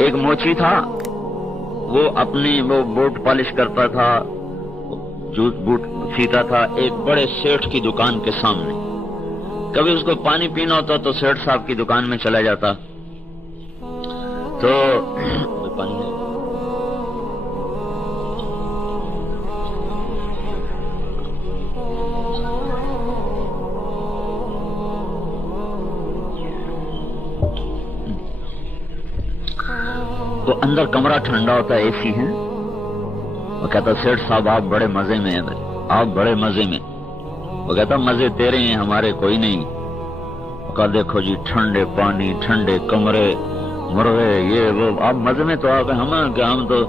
ایک موچی تھا، وہ اپنی وہ بوٹ پالش کرتا تھا، جوت بوٹ سیتا تھا ایک بڑے سیٹھ کی دکان کے سامنے. کبھی اس کو پانی پینا ہوتا تو سیٹھ صاحب کی دکان میں چلا جاتا. تو پانی تو اندر کمرہ ٹھنڈا ہوتا ہے، اے سی ہے. وہ کہتا سیٹھ صاحب آپ بڑے مزے میں ہیں، آپ بڑے مزے میں. وہ کہتا مزے تیرے ہیں، ہمارے کوئی نہیں. وہ کہا دیکھو جی ٹھنڈے پانی، ٹھنڈے کمرے، مرغے، یہ وہ، آپ مزے میں تو آ گئے. ہم تو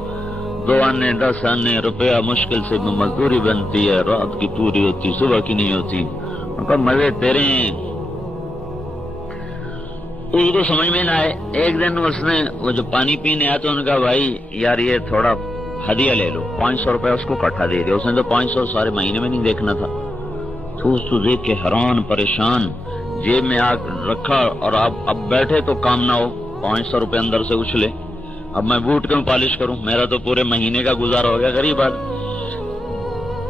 2 آنے 10 آنے روپیہ مشکل سے مزدوری بنتی ہے، رات کی پوری ہوتی، صبح کی نہیں ہوتی. وہ کہا مزے تیرے ہیں. اس کو سمجھ میں نہ آئے. ایک دن اس نے وہ جو پانی پینے آیا تو انہوں نے کہا بھائی یار یہ تھوڑا ہدیہ لے لو. 500 روپے اس کو کٹھا دے دیا. اس نے تو 500 سارے مہینے میں نہیں دیکھنا تھا. تو اس کو دیکھ کے حیران پریشان جیب میں آ رکھا. اور آپ اب بیٹھے تو کام نہ ہو، 500 روپے اندر سے اچھلے. اب میں بوٹ کیوں پالش کروں، میرا تو پورے مہینے کا گزارا ہو گیا. غریب آدمی.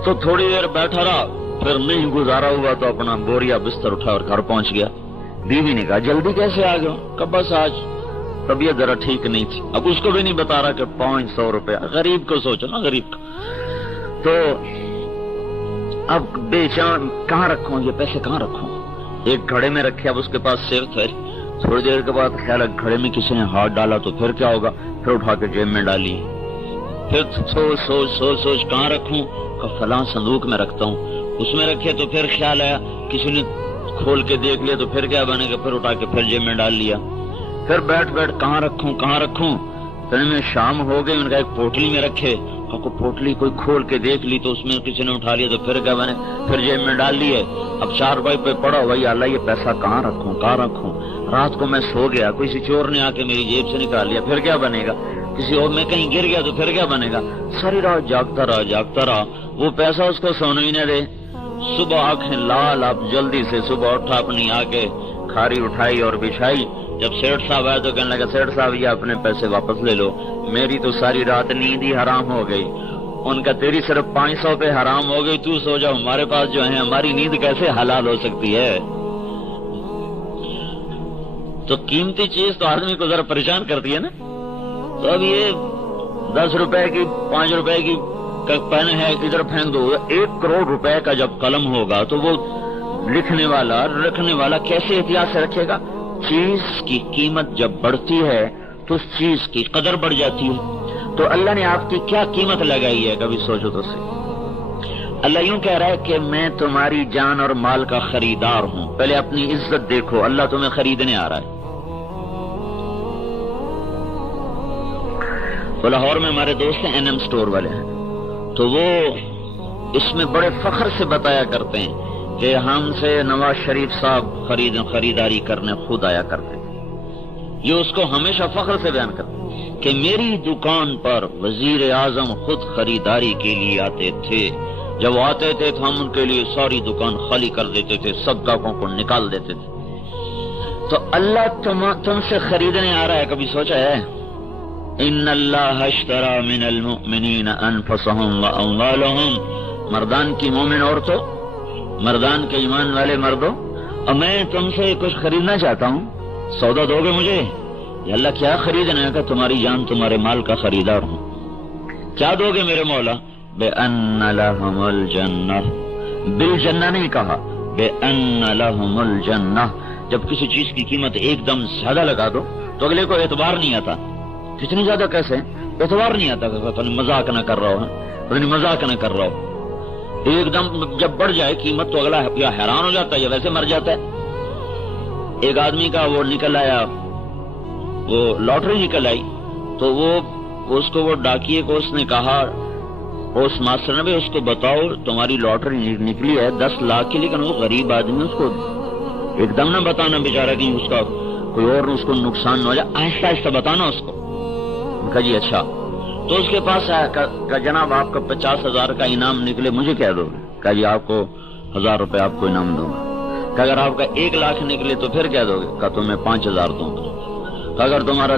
تو تھوڑی دیر بیٹھا رہا، پھر نہیں گزارا ہوا تو اپنا بوریا بستر اٹھا اور گھر پہنچ گیا. بیوی نے کہا جلدی کیسے آ گئے؟ کہ بس آج طبیعت ذرا ٹھیک نہیں تھی. اب اس کو بھی نہیں بتا رہا کہ 500 روپے. غریب کو سوچو نا، غریب کو. تو اب بے چین کہاں رکھوں یہ پیسے، کہاں رکھوں؟ ایک گھڑے میں رکھے. اب اس کے پاس سیب تھے. تھوڑی دیر کے بعد خیال ہے گھڑے میں کسی نے ہاتھ ڈالا تو پھر کیا ہوگا. پھر اٹھا کے جیب میں ڈالی. پھر سوچ کہاں رکھوں؟ کہ فلاں صندوق میں رکھتا ہوں. اس میں رکھے تو پھر خیال آیا کسی نے کھول کے دیکھ لیا تو پھر کیا بنے گا. پھر اٹھا کے پھر جیب میں ڈال لیا. پھر بیٹھ کہاں رکھوں. میں شام ہو گئی. ان کا ایک پوٹلی میں رکھے. پوٹلی کوئی کھول کے دیکھ لی تو اس میں کسی نے اٹھا لیا تو پھر کیا بنے، پھر جیب میں ڈال لیے. اب 4 روپے پہ پڑا بھائی اللہ یہ پیسہ کہاں رکھوں. رات کو میں سو گیا، کسی چور نے آ کے میری جیب سے نکال لیا، پھر کیا بنے گا. کسی اور میں کہیں گر گیا تو پھر کیا بنے گا. ساری رات جاگتا رہا. وہ پیسہ اس کو سونے ہی نہ دے. صبح آنکھیں لال، اب جلدی سے صبح اٹھا، اپنی آ کے کھاری اٹھائی اور بچھائی. جب سیٹھ صاحب آئے تو کہنے لگا سیٹھ صاحب یہ اپنے پیسے واپس لے لو، میری تو ساری رات نیند ہی حرام ہو گئی. ان کا تیری صرف 500 پہ حرام ہو گئی، تو سو جا. ہمارے پاس جو ہے ہماری نیند کیسے حلال ہو سکتی ہے. تو قیمتی چیز تو آدمی کو ذرا پریشان کرتی ہے نا. تو اب یہ 10 روپے کی 5 روپے کی پین ہے ادھر پھینک دو. 1 کروڑ روپے کا جب قلم ہوگا تو وہ لکھنے والا کیسے احتیاط سے رکھے گا. چیز کی قیمت جب بڑھتی ہے تو اس چیز کی قدر بڑھ جاتی ہے. تو اللہ نے آپ کی کیا قیمت لگائی ہے کبھی سوچو تو صحیح. اللہ یوں کہہ رہا ہے کہ میں تمہاری جان اور مال کا خریدار ہوں. پہلے اپنی عزت دیکھو، اللہ تمہیں خریدنے آ رہا ہے. تو لاہور میں ہمارے دوست ہیں NM سٹور والے ہیں. تو وہ اس میں بڑے فخر سے بتایا کرتے ہیں کہ ہم سے نواز شریف صاحب خریداری کرنے خود آیا کرتے. یہ اس کو ہمیشہ فخر سے بیان کرتے کہ میری دکان پر وزیر اعظم خود خریداری کے لیے آتے تھے. جب وہ آتے تھے تو ہم ان کے لیے ساری دکان خالی کر دیتے تھے، سب گاہکوں کو نکال دیتے تھے. تو اللہ تم سے خریدنے آ رہا ہے. کبھی سوچا ہے ان اللہ اشترى من المؤمنین انفسهم واموالهم. مردان کی مومن عورتوں، مردان کے ایمان والے مردوں، اور میں تم سے کچھ خریدنا چاہتا ہوں، سودا دو گے مجھے؟ یا اللہ کیا خریدنا ہے؟ کہ تمہاری جان تمہارے مال کا خریدار ہوں. کیا دو گے میرے مولا؟ بِأَنَّ لَهُمُ الْجَنَّةَ. بالجنہ نہیں کہا، بِأَنَّ لَهُمُ الْجَنَّةَ. جب کسی چیز کی قیمت ایک دم زیادہ لگا دو تو اگلے کو اعتبار نہیں آتا. کتنی زیادہ کیسے اعتبار نہیں آتا کہ مذاق نہ کر رہا ہو، مذاق نہ کر رہا ہو. ایک دم جب بڑھ جائے قیمت تو اگلا یا حیران ہو جاتا ہے یا ویسے مر جاتا ہے. ایک آدمی کا وہ نکل آیا، وہ لاٹری نکل آئی تو اس کو وہ ڈاکیے کو اس نے کہا، اس ماسٹر نے بھی اس کو بتاؤ تمہاری لاٹری نکلی ہے 10 لاکھ کی، لیکن وہ غریب آدمی اس کو ایک دم نہ بتانا بیچارہ کہ اس کا کوئی اور اس کو نقصان نہ ہو جائے، آہستہ آہستہ بتانا اس کو. کہا جی اچھا. تو اس کے پاس آیا کہ جناب آپ کا 50,000 کا انعام نکلے، مجھے کیا دو گے؟ کہا جی آپ کو 1000 روپے آپ کو انعام دوں گا. کہ اگر آپ کا 1 لاکھ نکلے تو پھر کیا دو گے؟ کہا تو میں 5000 دوں گا. کہ اگر تمہارا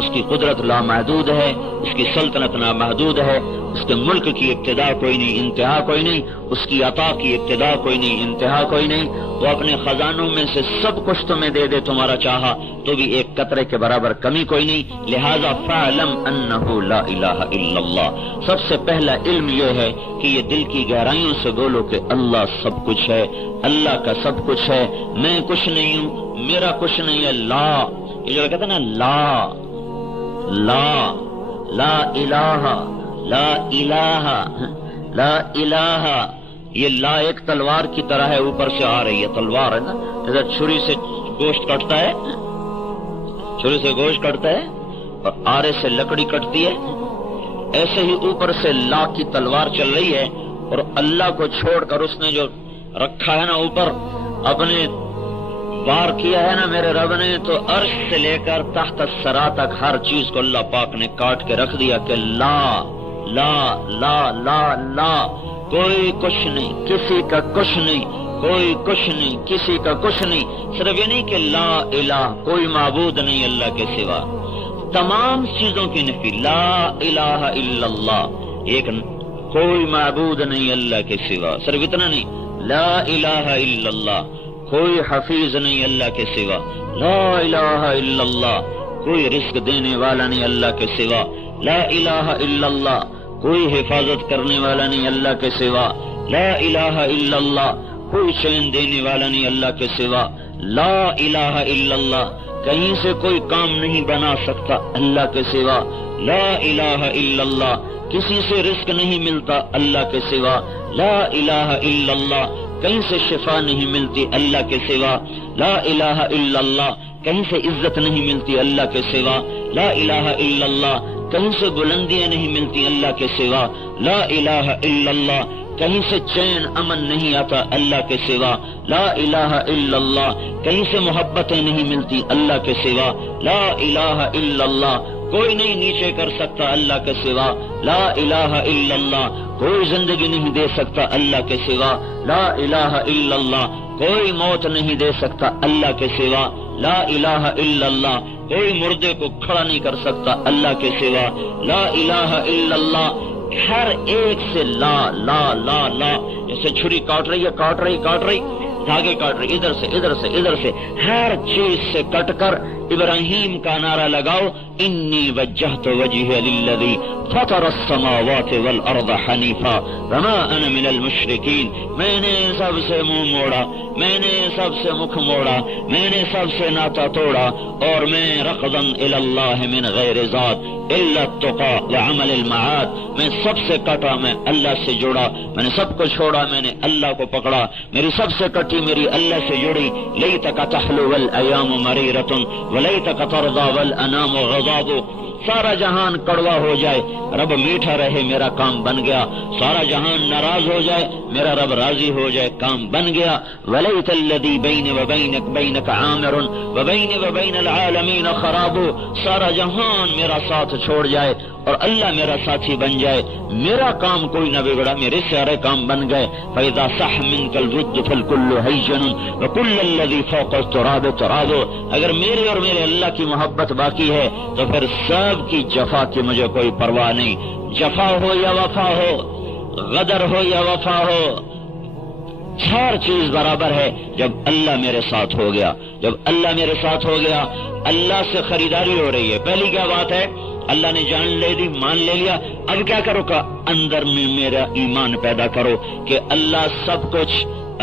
اس کی قدرت لامحدود ہے، اس کی سلطنت نامحدود ہے، اس کے ملک کی ابتدا کوئی نہیں، انتہا کوئی نہیں، اس کی عطا کی ابتدا کوئی نہیں، انتہا کوئی نہیں۔ وہ اپنے خزانوں میں سے سب کچھ تمہیں دے دے تمہارا چاہا تو بھی ایک قطرے کے برابر کمی کوئی نہیں۔ لہذا فاعلم انہ لا الہ الا اللہ، سب سے پہلا علم یہ ہے کہ یہ دل کی گہرائیوں سے بولو کہ اللہ سب کچھ ہے، اللہ کا سب کچھ ہے، میں کچھ نہیں ہوں، میرا کچھ نہیں ہے۔ لا، یہ جو کہتے ہیں نا لا لا لا الہ لا الہ لا الہ، یہ لا ایک تلوار کی طرح ہے، اوپر سے آ رہی ہے، تلوار ہے نا، جیسے چھری سے گوشت کٹتا ہے، چھری سے گوشت کٹتا ہے اور آرے سے لکڑی کٹتی ہے، ایسے ہی اوپر سے لا کی تلوار چل رہی ہے، اور اللہ کو چھوڑ کر اس نے جو رکھا ہے نا اوپر، اپنے وار کیا ہے نا میرے رب نے، تو عرش سے لے کر تحت الثری تک ہر چیز کو اللہ پاک نے کاٹ کے رکھ دیا کہ لا لا لا لا لا، کوئی کچھ نہیں، کسی کا کچھ نہیں، کوئی کچھ نہیں، کسی کا کچھ نہیں۔ صرف یہ نہیں کہ لا الہ، کوئی معبود نہیں اللہ کے سوا، تمام چیزوں کی نفی، لا الہ الا اللہ، ایک کوئی معبود نہیں اللہ کے سوا، صرف اتنا نہیں، لا الہ الا اللہ، کوئی حفیظ نہیں اللہ کے سوا، لا الہ الا اللہ، کوئی رزق دینے والا نہیں اللہ کے سوا، لا الہ الا اللہ، کوئی حفاظت کرنے والا نہیں اللہ کے سوا، لا الہ الا اللہ، کوئی چین دینے والا نہیں اللہ کے سوا، لا الہ الا اللہ، کہیں سے کوئی کام نہیں بنا سکتا اللہ کے سوا، لا الہ الا اللہ، کسی سے رزق نہیں ملتا اللہ کے سوا، لا الہ الا اللہ، کہیں سے شفا نہیں ملتی اللہ کے سوا، لا الہ الا اللہ، کہیں سے عزت نہیں ملتی اللہ کے سوا، لا الہ الا اللہ، کہیں سے بلندیاں نہیں ملتی اللہ کے سوا، لا الہ الا اللہ، کہیں سے چین امن نہیں آتا اللہ کے سوا، لا الہ الا اللہ، کہیں سے محبتیں نہیں ملتی اللہ کے سوا، لا الہ الا اللہ، کوئی نہیں نیچے کر سکتا اللہ کے سوا، لا الہ الا اللہ، کوئی زندگی نہیں دے سکتا اللہ کے سوا، لا الہ الا اللہ، کوئی موت نہیں دے سکتا اللہ کے سوا، لا الہ الا اللہ، کوئی مردے کو کھڑا نہیں کر سکتا اللہ کے سوا، لا الہ الا اللہ، ہر ایک سے لا لا لا لا، جیسے چھری کاٹ رہی ہے، کاٹ رہی دھاگے کاٹ رہی، ادھر سے ادھر سے ادھر سے، ہر چیز سے کٹ کر ابراہیم کا نعرہ لگاؤ، انی وجہت وجہی للذی فطر السماوات والارض حنیفا وما انا من المشرکین، میں نے سب سے منہ موڑا، میں نے سب سے مکھ موڑا، میں نے سب سے ناتا توڑا، اور میں رقضا الی اللہ من غیر ذات الا التقى وعمل المعاد، میں سب سے کٹا، میں اللہ سے جڑا، میں نے سب کو چھوڑا، میں نے اللہ کو پکڑا، میری سب سے کٹی میری اللہ سے جڑی، لیتک تحلو والایام مریرۃ ولیتک ترضى والانام غضاب، سارا جہان کڑوا ہو جائے رب میٹھا رہے میرا کام بن گیا، سارا جہان ناراض ہو جائے میرا رب راضی ہو جائے کام بن گیا، ولیت الذی بینی وبینک عامر وبینی وبین العالمین خراب، سارا جہان میرا ساتھ چھوڑ جائے اور اللہ میرا ساتھی بن جائے، میرا کام کوئی نہ بگڑا، میرے سارے کام بن گئے، فإذا صح منك الود فالكل هيجن وكل الذي فوق التراب تراب، اگر میرے اور میرے اللہ کی محبت باقی ہے تو پھر سب کی جفا کی مجھے کوئی پرواہ نہیں، جفا ہو یا وفا ہو، غدر ہو یا وفا ہو، ہر چیز برابر ہے جب اللہ میرے ساتھ ہو گیا، جب اللہ میرے ساتھ ہو گیا، اللہ سے خریداری ہو رہی ہے۔ پہلی کیا بات ہے؟ اللہ نے جان لے دی، مان لے لیا، اب کیا کرو کا اندر میں میرا ایمان پیدا کرو کہ اللہ سب کچھ،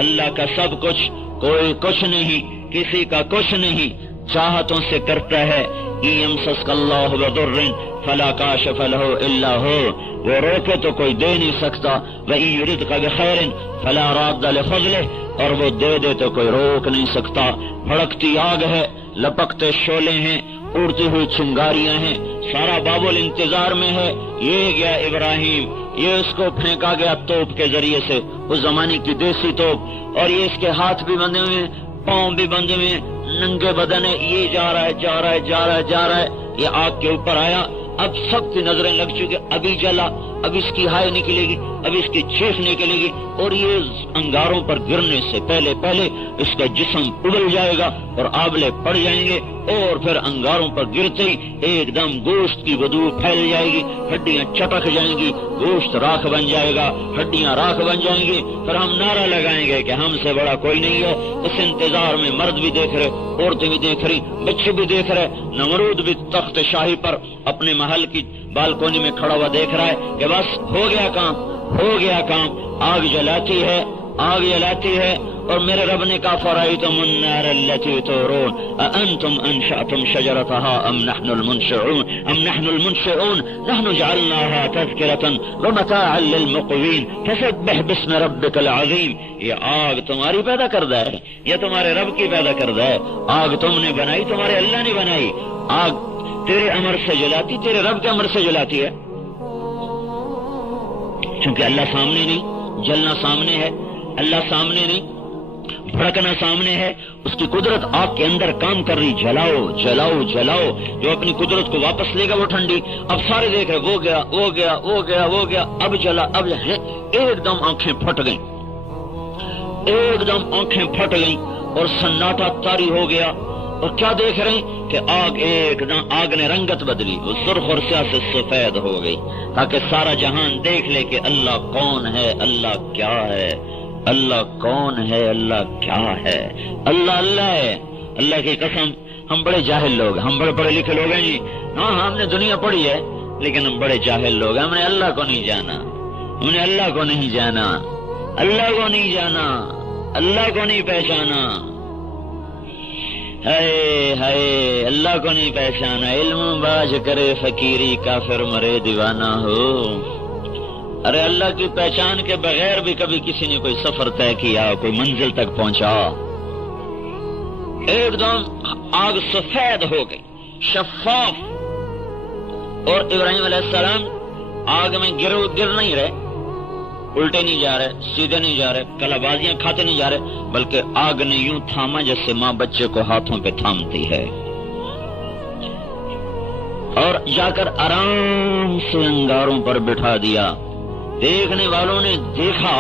اللہ کا سب کچھ، کوئی کچھ نہیں، کسی کا کچھ نہیں، چاہتوں سے کرتا ہے، یمسسک اللہ بضر فلا کاشف لہ الا ہو، وہ روکے تو کوئی دے نہیں سکتا، وَإِن يُرِدْكَ بِخَيْرٍ فَلَا رَادَّ لِفَضْلِهِ، اور وہ دے دے تو کوئی روک نہیں سکتا۔ بھڑکتی آگ ہے، لپکتے شعلے ہیں، اڑتی ہوئی چنگاریاں ہیں، سارا بابل انتظار میں ہے، یہ گیا ابراہیم، یہ اس کو پھینکا گیا توپ کے ذریعے سے، اس زمانے کی دیسی توپ، اور یہ اس کے ہاتھ بھی بندھے ہوئے ہیں، پاؤں بھی بندھے ہوئے ہیں، ننگے بدن ہے، یہ جا رہا ہے جا رہا ہے جا رہا ہے جا رہا ہے، یہ آگ کے اوپر آیا، اب سب کی نظریں لگ چکی، ابھی جلا، اب اس کی ہائے نکلے گی، اب اس کی چیخ نکلے گی، اور یہ انگاروں پر گرنے سے پہلے پہلے اس کا جسم ابل جائے گا اور آبلے پڑ جائیں گے، اور پھر انگاروں پر گرتے ہی ایک دم گوشت کی بدبو پھیل جائے گی، ہڈیاں چٹک جائیں گی، گوشت راکھ بن جائے گا، ہڈیاں راکھ بن جائیں گی، پھر ہم نعرہ لگائیں گے کہ ہم سے بڑا کوئی نہیں ہے۔ اس انتظار میں مرد بھی دیکھ رہے، عورتیں بھی دیکھ رہی، بچے بھی دیکھ رہے، نمرود بھی تخت شاہی پر اپنے محل کی بالکونی میں کھڑا ہوا دیکھ رہا ہے کہ بس ہو گیا کام، ہو گیا کام، آگ جلاتی ہے، آگ جلاتی ہے، اور میرے رب نے کہا فرأيتم النار التي تورون أأنتم أنشأتم شجرتها أم نحن المنشئون نحن جعلناها تذكرة ومتاعا للمقوين فسبح باسم ربك العظيم۔ یہ آگ تمہاری پیدا کردہ ہے، یہ تمہارے رب کی پیدا کردہ ہے، آگ تم نے بنائی، تمہارے اللہ نے بنائی، آگ تیرے امر سے جلاتی، تیرے رب کے امر سے جلاتی ہے، چونکہ اللہ سامنے نہیں، جلنا سامنے ہے، اللہ سامنے نہیں، بھڑکنا سامنے ہے، اس کی قدرت آگ کے اندر کام کر رہی، جلاؤ جلاؤ جلاؤ، جو اپنی قدرت کو واپس لے گا وہ ٹھنڈی۔ اب سارے دیکھ رہے، وہ گیا وہ گیا وہ گیا وہ گیا، اب جلا، اب ایک دم آنکھیں پھٹ گئیں، ایک دم آنکھیں پھٹ گئیں اور سناٹا طاری ہو گیا، اور کیا دیکھ رہے ہیں کہ آگ ایک دم، آگ نے رنگت بدلی، وہ سرخ اور سیاہ سے سفید ہو گئی، تاکہ سارا جہان دیکھ لے کہ اللہ کون ہے، اللہ کیا ہے، اللہ کون ہے، اللہ کیا ہے، اللہ اللہ ہے۔ اللہ کی قسم ہم بڑے جاہل لوگ، ہم بڑے پڑھے لکھے لوگ ہیں جی، ہاں ہم نے دنیا پڑھی ہے لیکن ہم بڑے جاہل لوگ ہیں، ہم نے اللہ کو نہیں جانا، ہم نے اللہ کو نہیں جانا، اللہ کو نہیں جانا، اللہ کو نہیں پہچانا، ہائے ہائے اللہ کو نہیں پہچانا۔ علم باج کرے فقیری، کافر مرے دیوانہ ہو۔ ارے اللہ کی پہچان کے بغیر بھی کبھی کسی نے کوئی سفر طے کیا، کوئی منزل تک پہنچا؟ ایک دم آگ سفید ہو گئی، شفاف، اور ابراہیم علیہ السلام آگ میں گر نہیں رہے، الٹے نہیں جا رہے، سیدھے نہیں جا رہے، کلا بازیاں کھاتے نہیں جا رہے، بلکہ آگ نے یوں تھاما جیسے ماں بچے کو ہاتھوں پہ تھامتی ہے، اور جا کر آرام سے انگاروں پر بٹھا دیا۔ دیکھنے والوں نے دیکھا،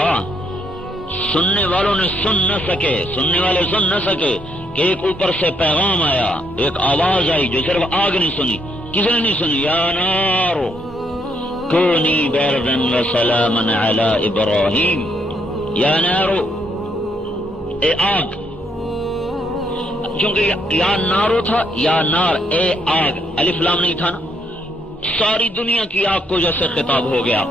سننے والوں نے سننے والے سن نہ سکے کہ ایک اوپر سے پیغام آیا، ایک آواز آئی جو صرف آگ نے سنی، کسی نے نہیں سنی، یا نار کونی بردا وسلاما علی ابراہیم، یا نار، اے آگ، چونکہ یا نارو تھا، یا نار اے آگ، الف لام نہیں تھا نا، ساری دنیا کی آگ کو جیسے خطاب ہو گیا۔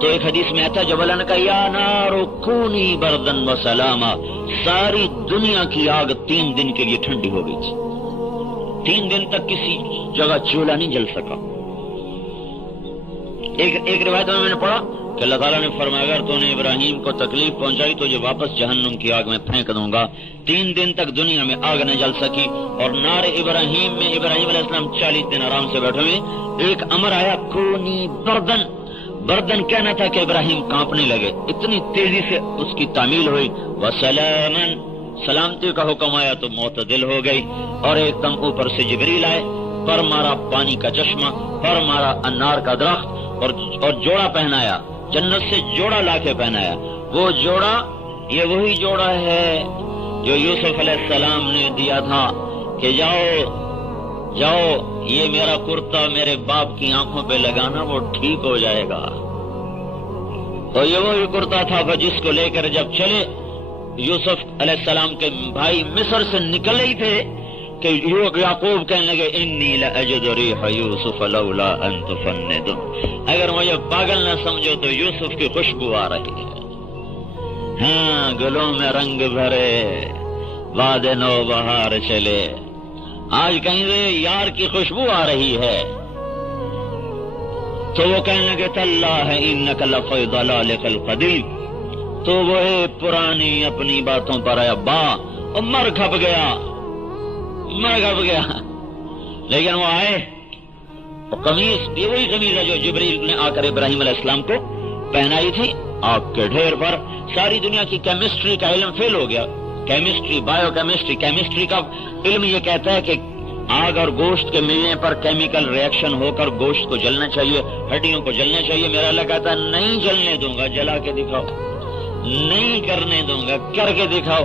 تو ایک حدیث میں آتا جب اللہ نے کہا یا نار کونی بردن و سلاما، ساری دنیا کی آگ 3 دن کے لیے ٹھنڈی ہو گئی تھی، 3 دن تک کسی جگہ چولہا نہیں جل سکا۔ ایک روایت میں نے پڑھا کہ اللہ تعالیٰ نے فرمایا اگر تو نے ابراہیم کو تکلیف پہنچائی تو یہ واپس جہنم کی آگ میں پھینک دوں گا۔ 3 دن تک دنیا میں آگ نہ جل سکی، اور نار ابراہیم میں ابراہیم علیہ السلام 40 دن آرام سے بیٹھے ہوئے، ایک امر آیا کونی بردن، بردن کہنا تھا کہ ابراہیم کانپنے لگے، اتنی تیزی سے اس کی تعمیل ہوئی، وسلامن، سلامتی کا حکم آیا تو معتدل ہو گئی، اور ایک دم اوپر سے جبریل آئے، پر مارا پانی کا چشمہ، پر مارا انار کا درخت، اور جوڑا پہنایا، جنت سے جوڑا لا کے پہنایا۔ وہ جوڑا یہ وہی جوڑا ہے جو یوسف علیہ السلام نے دیا تھا کہ جاؤ یہ میرا کرتا میرے باپ کی آنکھوں پہ لگانا، وہ ٹھیک ہو جائے گا۔ تو یہ وہی کرتا تھا جس کو لے کر جب چلے یوسف علیہ السلام کے بھائی مصر سے نکلے ہی تھے کہ یعقوب کہنے لگے انی لاجد ریح یوسف لولا ان تفندون، اگر مجھے پاگل نہ سمجھو تو یوسف کی خوشبو آ رہی ہے، ہاں گلوں میں رنگ بھرے باد نو بہار چلے، آج کہیں سے یار کی خوشبو آ رہی ہے۔ تو وہ کہنے لگے تاللہ انک لفی ضلالک القدیم، تو وہ پرانی اپنی باتوں پر ابا اور مر کھپ گیا، لیکن وہ آئے، وہ قمیص یہ وہی قمیص ہے جو جبریل نے آ کر ابراہیم علیہ السلام کو پہنائی تھی آگ کے ڈھیر پر۔ ساری دنیا کی کیمسٹری کا علم فیل ہو گیا، کیمسٹری، بایو کیمسٹری، کیمسٹری کا علم یہ کہتا ہے کہ آگ اور گوشت کے ملنے پر کیمیکل ریئیکشن ہو کر گوشت کو جلنا چاہیے، ہڈیوں کو جلنا چاہیے، میرا اللہ کہتا ہے نہیں جلنے دوں گا، جلا کے دکھاؤ، نہیں کرنے دوں گا، کر کے دکھاؤ،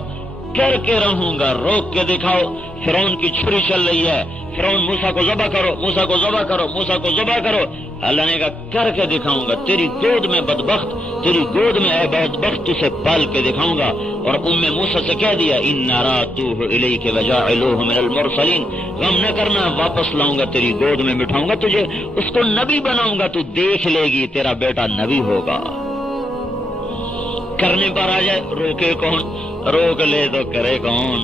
کر کے رہوں گا، روک کے دکھاؤ۔ فرعون کی چھری چل رہی ہے، فرعون موسیٰ کو ذبح کرو، موسیٰ کو ذبح کرو، موسیٰ کو ذبح کرو، اللہ نے کہا کر کے دکھاؤں گا، تیری گود میں بدبخت، تیری گود میں اے بدبخت اسے پال کے دکھاؤں گا۔ اور موسیٰ سے کہہ دیا اِنَّا رَادُّوهُ إِلَيْكَ وَجَاعِلُوهُ مِنَ الْمُرْسَلِينَ، غم نہ کرنا، واپس لاؤں گا، تیری گود میں بٹھاؤں گا تجھے، اس کو نبی بناؤں گا، تو دیکھ لے گی تیرا بیٹا نبی ہوگا۔ کرنے پر آ جائے روکے کون؟ روک لے تو کرے کون؟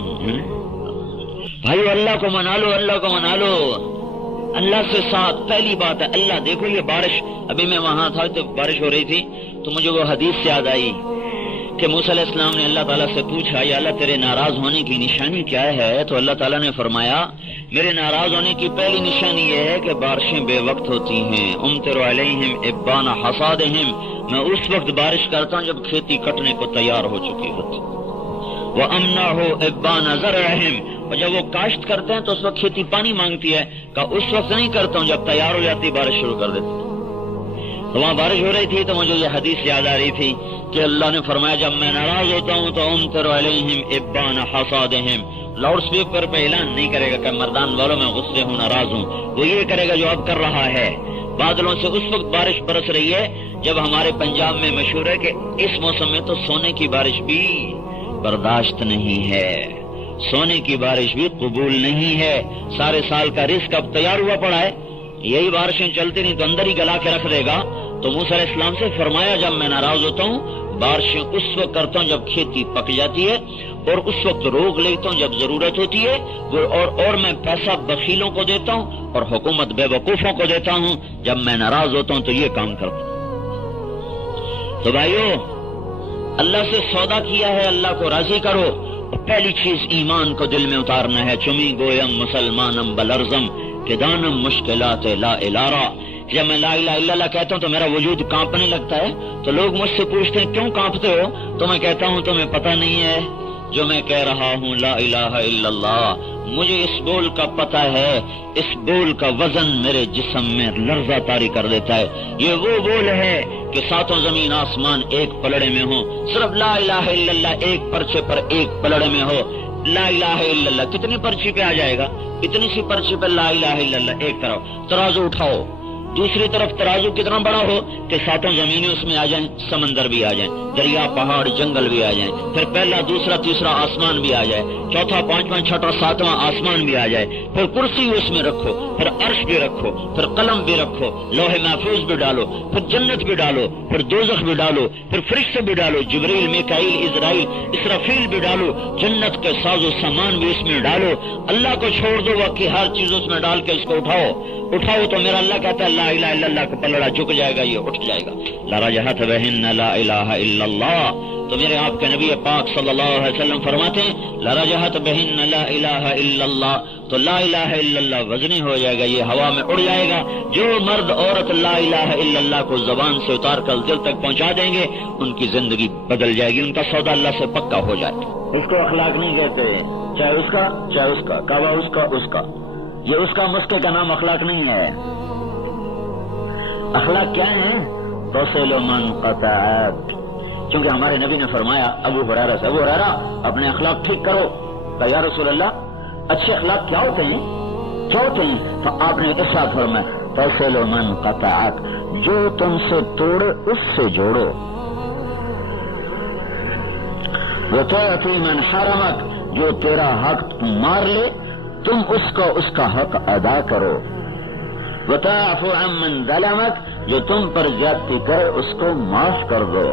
بھائی اللہ کو منا لو، اللہ کو منا لو، اللہ سے ساتھ۔ پہلی بات ہے اللہ، دیکھو یہ بارش، ابھی میں وہاں تھا تو بارش ہو رہی تھی تو مجھے وہ حدیث یاد آئی کہ موسیٰ علیہ السلام نے اللہ تعالیٰ سے پوچھا یا اللہ تیرے ناراض ہونے کی نشانی کیا ہے؟ تو اللہ تعالیٰ نے فرمایا میرے ناراض ہونے کی پہلی نشانی یہ ہے کہ بارشیں بے وقت ہوتی ہیں، امطر علیہم ابان حصادہم، میں اس وقت بارش کرتا ہوں جب کھیتی کٹنے کو تیار ہو چکی ہوتی، وَأَمْنَعُ إِبَّانَ زَرْعِهِمْ، اور جب وہ کاشت کرتے ہیں تو اس وقت کھیتی پانی مانگتی ہے، کہ اس وقت نہیں کرتا ہوں جب تیار ہو جاتی بارش شروع کر دیتی۔ تو وہاں بارش ہو رہی تھی تو مجھے یہ حدیث یاد آ رہی تھی کہ اللہ نے فرمایا جب میں ناراض ہوتا ہوں تو امطر علیہم ابان حصادہم، لاؤڈ اسپیکر پہ اعلان نہیں کرے گا کہ مردان والوں میں غصے ہوں، ناراض ہوں، وہ یہ کرے گا جو اب کر رہا ہے۔ بادلوں سے اس وقت بارش برس رہی ہے جب ہمارے پنجاب میں مشہور ہے کہ اس موسم میں تو سونے کی بارش بھی برداشت نہیں ہے، سونے کی بارش بھی قبول نہیں ہے، سارے سال کا رزق اب تیار ہوا پڑا ہے، یہی بارشیں چلتی نہیں تو اندر ہی گلا کے رکھ دے گا۔ تو موسیٰ علیہ السلام سے فرمایا جب میں ناراض ہوتا ہوں بارشیں اس وقت کرتا ہوں جب کھیتی پک جاتی ہے، اور اس وقت روک لیتا ہوں جب ضرورت ہوتی ہے، اور میں پیسہ بخیلوں کو دیتا ہوں اور حکومت بے وقوفوں کو دیتا ہوں۔ جب میں ناراض ہوتا ہوں تو یہ کام کرتا ہوں۔ تو بھائیو اللہ سے سودا کیا ہے، اللہ کو راضی کرو۔ پہلی چیز ایمان کو دل میں اتارنا ہے، چمی گویم مسلمانم بلرزم کہ دانم مشکلات لا الارا۔ جب میں لا الہ الا اللہ کہتا ہوں تو میرا وجود کانپنے لگتا ہے، تو لوگ مجھ سے پوچھتے ہیں کیوں کانپتے ہو؟ تو میں کہتا ہوں تمہیں پتہ نہیں ہے جو میں کہہ رہا ہوں لا الہ الا اللہ، مجھے اس بول کا پتہ ہے، اس بول کا وزن میرے جسم میں لرزہ طاری کر دیتا ہے۔ یہ وہ بول ہے کہ ساتوں زمین آسمان ایک پلڑے میں ہو، صرف لا الہ الا اللہ ایک پرچے پر ایک پلڑے میں ہو۔ لا الہ الا اللہ کتنی پرچی پہ آ جائے گا؟ اتنی سی پرچی پہ لا الہ الا اللہ ایک طرف ترازو اٹھاؤ، دوسری طرف ترازو کتنا بڑا ہو کہ ساتوں زمینیں اس میں آ جائیں، سمندر بھی آ جائیں، دریا پہاڑ جنگل بھی آ جائیں، پھر پہلا دوسرا تیسرا آسمان بھی آ جائے، چوتھا پانچواں چھٹا ساتواں آسمان بھی آ جائے، پھر کرسی اس میں رکھو، پھر عرش بھی رکھو، پھر قلم بھی رکھو، لوح محفوظ بھی ڈالو، پھر جنت بھی ڈالو، پھر دوزخ بھی ڈالو، پھر فرشتے بھی ڈالو، جبریل میکائیل اسرائیل اسرافیل بھی ڈالو، جنت کے ساز و سامان بھی اس میں ڈالو، اللہ کو چھوڑ دو، باقی ہر چیز اس میں ڈال کے اس کو اٹھاؤ تو میرا اللہ کہتا ہے لا الہ الا اللہ کا پلڑا جھک جائے گا، یہ اٹھ جائے گا۔ لرجحت بہن لا الہ الا اللہ، تو میرے آپ کے نبی پاک صلی اللہ علیہ وسلم فرماتے ہیں لرجحت بہن لا الہ الا اللہ، تو لا الہ الا اللہ وزنی ہو جائے گا، یہ ہوا میں اڑ جائے گا۔ جو مرد عورت لا الہ الا اللہ کو زبان سے اتار کر دل تک پہنچا دیں گے ان کی زندگی بدل جائے گی، ان کا سودا اللہ سے پکا ہو جائے۔ اس کو اخلاق نہیں کہتے، چاہے اس کا کعبہ اس کا یہ اس کا مسکے کا نام اخلاق نہیں ہے۔ اخلاق کیا ہے؟ توصل من قطعک، کیونکہ ہمارے نبی نے فرمایا ابو ہریرہ سے، ابو ہریرہ اپنے اخلاق ٹھیک کرو۔ کہ یا رسول اللہ اچھے اخلاق کیا ہوتے ہیں؟ تو آپ نے ارشاد فرمایا توصل من قطعک، جو تم سے توڑے اس سے جوڑو، وتعطی من حرمک، جو تیرا حق مار لے تم اس کا حق ادا کرو، وتعفو عن من ظلمک، جو تم پر زیادتی کرے اس کو معاف کر دو۔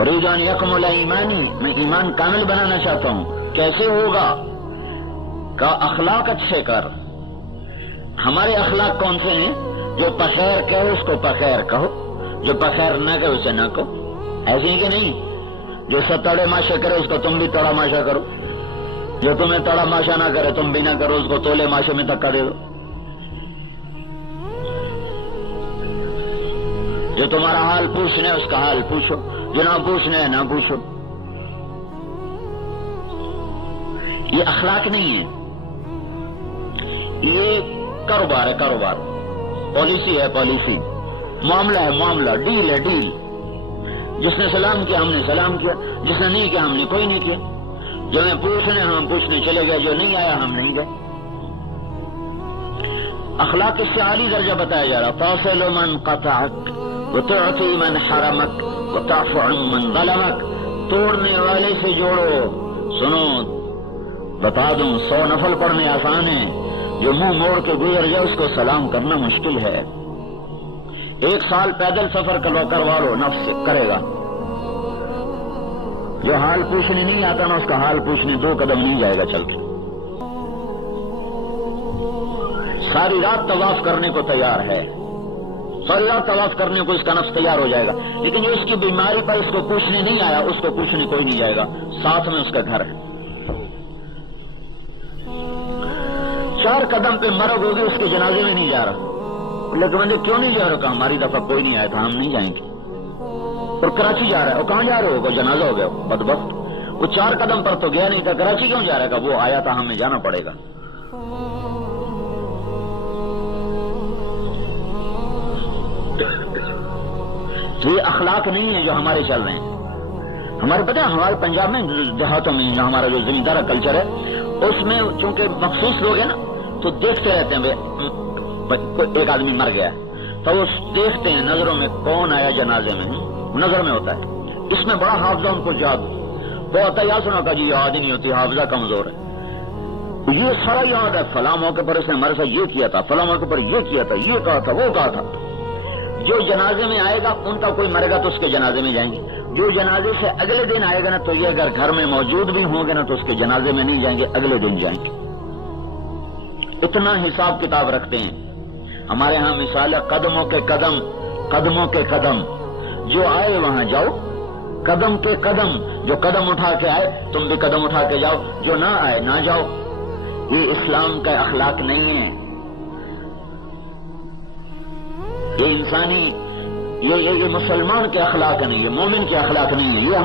اريد ان يكمل ایمانی، میں ایمان کامل بنانا چاہتا ہوں۔ کیسے ہوگا؟ کہ اخلاق اچھے کر۔ ہمارے اخلاق کون سے ہیں؟ جو پخیر کہے اس کو پخیر کہو، جو پخیر نہ کہے اسے نہ کہو، ایسے ہی کہ نہیں؟ جو سب تڑے ماشا کرے اس کو تم بھی توڑا ماشا کرو، جو تمہیں توڑا ماشا نہ کرے تم بھی نہ کرو، اس کو تولے ماشے میں دھکا دے دو۔ جو تمہارا حال پوچھنا ہے اس کا حال پوچھو، جو نہ پوچھنا ہے نہ پوچھو۔ یہ اخلاق نہیں ہے، یہ کاروبار ہے، کاروبار، پالیسی ہے، پالیسی، معاملہ ہے، معاملہ، ڈیل ہے، ڈیل۔ جس نے سلام کیا ہم نے سلام کیا، جس نے نہیں کیا ہم نے کوئی نہیں کیا، جو نے پوچھنے ہم پوچھنے چلے گئے، جو نہیں آیا ہم نہیں گئے۔ اخلاق اس سے عالی درجہ بتایا جا رہا، فاصل من قطعک وتعطی من حرمک وتعفو عن من ظلمک، توڑنے والے سے جوڑو۔ سنو بتا دوں، 100 نفل پڑھنے آسان ہے، جو منہ موڑ کے گزر جائے اس کو سلام کرنا مشکل ہے۔ 1 سال پیدل سفر کروا لو، نفس سے کرے گا۔ جو حال پوچھنے نہیں آتا نا، اس کا حال پوچھنے 2 قدم نہیں جائے گا چل کے۔ ساری رات طواف کرنے کو تیار ہے، ساری رات طواف کرنے کو اس کا نفس تیار ہو جائے گا، لیکن جو اس کی بیماری پر اس کو پوچھنے نہیں آیا، اس کو پوچھنے کوئی نہیں جائے گا، ساتھ میں اس کا گھر ہے۔ 4 قدم پہ مرگ ہوگی، اس کے جنازے میں نہیں جا رہا، لیکن بندے کیوں نہیں جا رہا؟ کہا ہماری دفعہ کوئی نہیں آیا تھا، ہم نہیں جائیں گے۔ اور کراچی جا رہا ہے، وہ کہاں جا رہے ہو؟ جنازہ ہو گیا، بدبخت، وہ 4 قدم پر تو گیا نہیں تھا، کراچی کیوں جا رہا ہے؟ وہ آیا تھا، ہمیں جانا پڑے گا۔ تو یہ اخلاق نہیں ہے جو ہمارے چل رہے ہیں۔ ہمارے پتہ ہے ہمارے پنجاب میں دیہاتوں میں جو ہمارا جو زمیندارہ کلچر ہے، اس میں چونکہ مخصوص لوگ ہیں نا، تو دیکھتے رہتے ہیں ایک آدمی مر گیا تو وہ دیکھتے ہیں نظروں میں کون آیا جنازے میں، نظر میں ہوتا ہے۔ اس میں بڑا حافظہ ان کو یاد ہوتا ہے، یا سنا کہ جی یاد ہی نہیں ہوتی، حافظہ کمزور ہے۔ یہ سارا یاد ہے، فلاں موقع پر اس نے ہمارے ساتھ یہ کیا تھا، فلاں موقع پر یہ کیا تھا، یہ کہا تھا، وہ کہا تھا۔ جو جنازے میں آئے گا، ان کا کوئی مرے گا تو اس کے جنازے میں جائیں گے۔ جو جنازے سے اگلے دن آئے گا نا، تو یہ اگر گھر میں موجود بھی ہوں گے نا، تو اس کے جنازے میں نہیں جائیں گے، اگلے دن جائیں گے۔ اتنا حساب کتاب رکھتے ہیں۔ ہمارے ہاں مثال ہے، قدموں کے قدم، قدموں کے قدم، جو آئے وہاں جاؤ، قدم کے قدم، جو قدم اٹھا کے آئے تم بھی قدم اٹھا کے جاؤ، جو نہ آئے نہ جاؤ۔ یہ اسلام کا اخلاق نہیں ہے، یہ انسانی، یہ مسلمان کے اخلاق نہیں، یہ مومن کے اخلاق نہیں ہے، یہ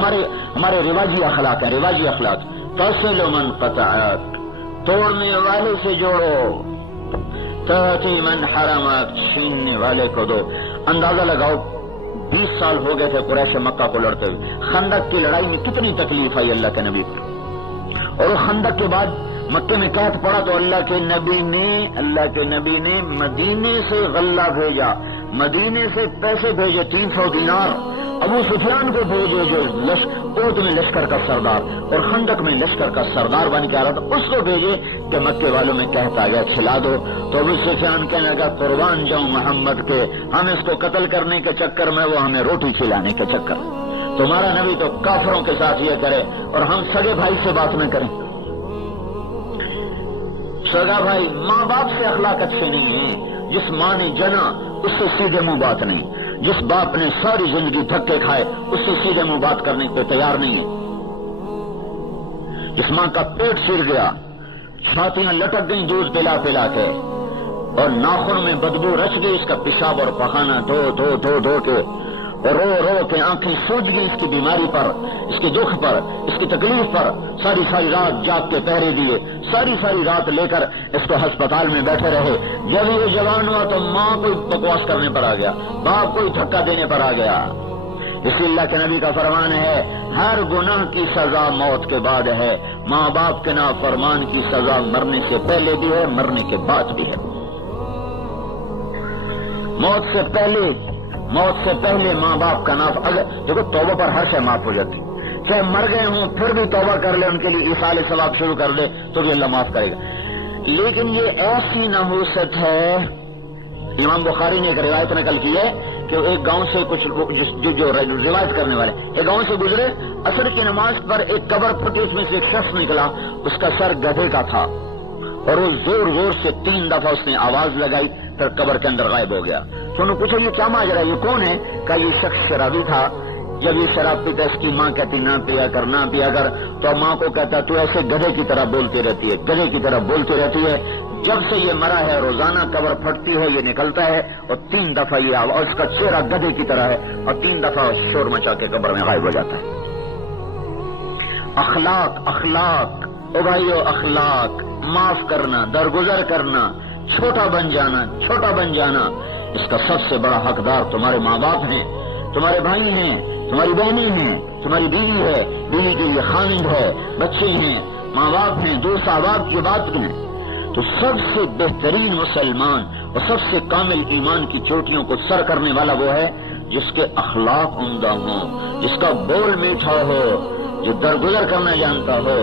ہمارے رواجی اخلاق ہے، رواجی اخلاق۔ فصل من قطعک، توڑنے والے سے جوڑو، تعطی من حرمک، چھیننے والے کو دو۔ اندازہ لگاؤ 20 سال ہو گئے تھے قریش مکہ کو لڑتے ہوئے، خندق کی لڑائی میں کتنی تکلیف آئی اللہ کے نبی کو، اور خندق کے بعد مکے میں قحط پڑا تو اللہ کے نبی نے مدینے سے غلہ بھیجا، مدینے سے پیسے بھیجے، 300 دینار ابو سفیان کو بھیجے، جو اوت میں لشکر کا سردار اور خندق میں لشکر کا سردار بن کے آ رہا تھا، اس کو بھیجے کہ مکے والوں میں قحط آ گیا، کھلا دو۔ تو ابو سفیان کہنے لگا قربان جاؤں محمد کے، ہم اس کو قتل کرنے کے چکر میں، وہ ہمیں روٹی کھلانے کے چکر۔ تمہارا نبی تو کافروں کے ساتھ یہ کرے اور ہم سگے بھائی سے بات نہ کریں۔ سگا بھائی، ماں باپ سے اخلاق اچھے نہیں ہیں۔ جس ماں نے جنا اس سے سیدھے منہ بات نہیں، جس باپ نے ساری زندگی دھکے کھائے اس سے سیدھے منہ بات کرنے کو تیار نہیں ہے۔ جس ماں کا پیٹ چیر گیا، چھاتیاں لٹک گئیں دودھ پلا پلا کے، اور ناخن میں بدبو رچ گئی، اس کا پیشاب اور پخانہ دھو کے، اور رو کے آنکھیں سوج گئی اس کی بیماری پر، اس کے دکھ پر، اس کی تکلیف پر، ساری رات جاگ کے پہرے دیے، ساری رات لے کر اس کو ہسپتال میں بیٹھے رہے۔ جب یہ جوان ہوا تو ماں کوئی بکواس کرنے پر آ گیا، باپ کوئی دھکا دینے پر آ گیا۔ اسی اللہ کے نبی کا فرمان ہے، ہر گناہ کی سزا موت کے بعد ہے، ماں باپ کے نافرمان کی سزا مرنے سے پہلے بھی ہے، مرنے کے بعد بھی ہے۔ موت سے پہلے ماں باپ کا ناف، اگر دیکھو توبہ پر ہر شے معاف ہو جاتی، چاہے مر گئے ہوں پھر بھی توبہ کر لے، ان کے لیے ایصال ثواب شروع کر دے تو بھی اللہ معاف کرے گا۔ لیکن یہ ایسی نحوست ہے، امام بخاری نے ایک روایت نقل کی ہے کہ ایک گاؤں سے کچھ جو روایت کرنے والے ایک گاؤں سے گزرے، عصر کی نماز پر ایک قبر پھٹی، اس میں سے ایک شخص نکلا، اس کا سر گدھے کا تھا، اور وہ زور سے 3 دفعہ اس نے آواز لگائی، پھر قبر کے اندر غائب ہو گیا۔ تو انہوں نے پوچھا یہ کیا ماجرا ہے، یہ کون ہے؟ کہا یہ شخص شرابی تھا، جب یہ شراب پیتا اس کی ماں کہتی نہ پیا کر، تو ماں کو کہتا تو ایسے گدھے کی طرح بولتی رہتی ہے، جب سے یہ مرا ہے روزانہ قبر پھٹتی ہے، یہ نکلتا ہے، اور 3 دفعہ یہ آواز، اس کا چہرہ گدھے کی طرح ہے، اور 3 دفعہ شور مچا کے قبر میں غائب ہو جاتا ہے۔ اخلاق او بھائیو اخلاق، معاف کرنا، درگزر کرنا، چھوٹا بن جانا، اس کا سب سے بڑا حقدار تمہارے ماں باپ ہیں، تمہارے بھائی ہیں، تمہاری بہنیں ہیں، تمہاری بیوی ہے، بیوی کے لیے خاوند ہے، بچے ہیں، ماں باپ ہیں، دوست احباب کی بات ہیں. تو سب سے بہترین مسلمان اور سب سے کامل ایمان کی چوٹیوں کو سر کرنے والا وہ ہے جس کے اخلاق عمدہ ہوں، جس کا بول میٹھا ہو، جو درگزر کرنا جانتا ہو.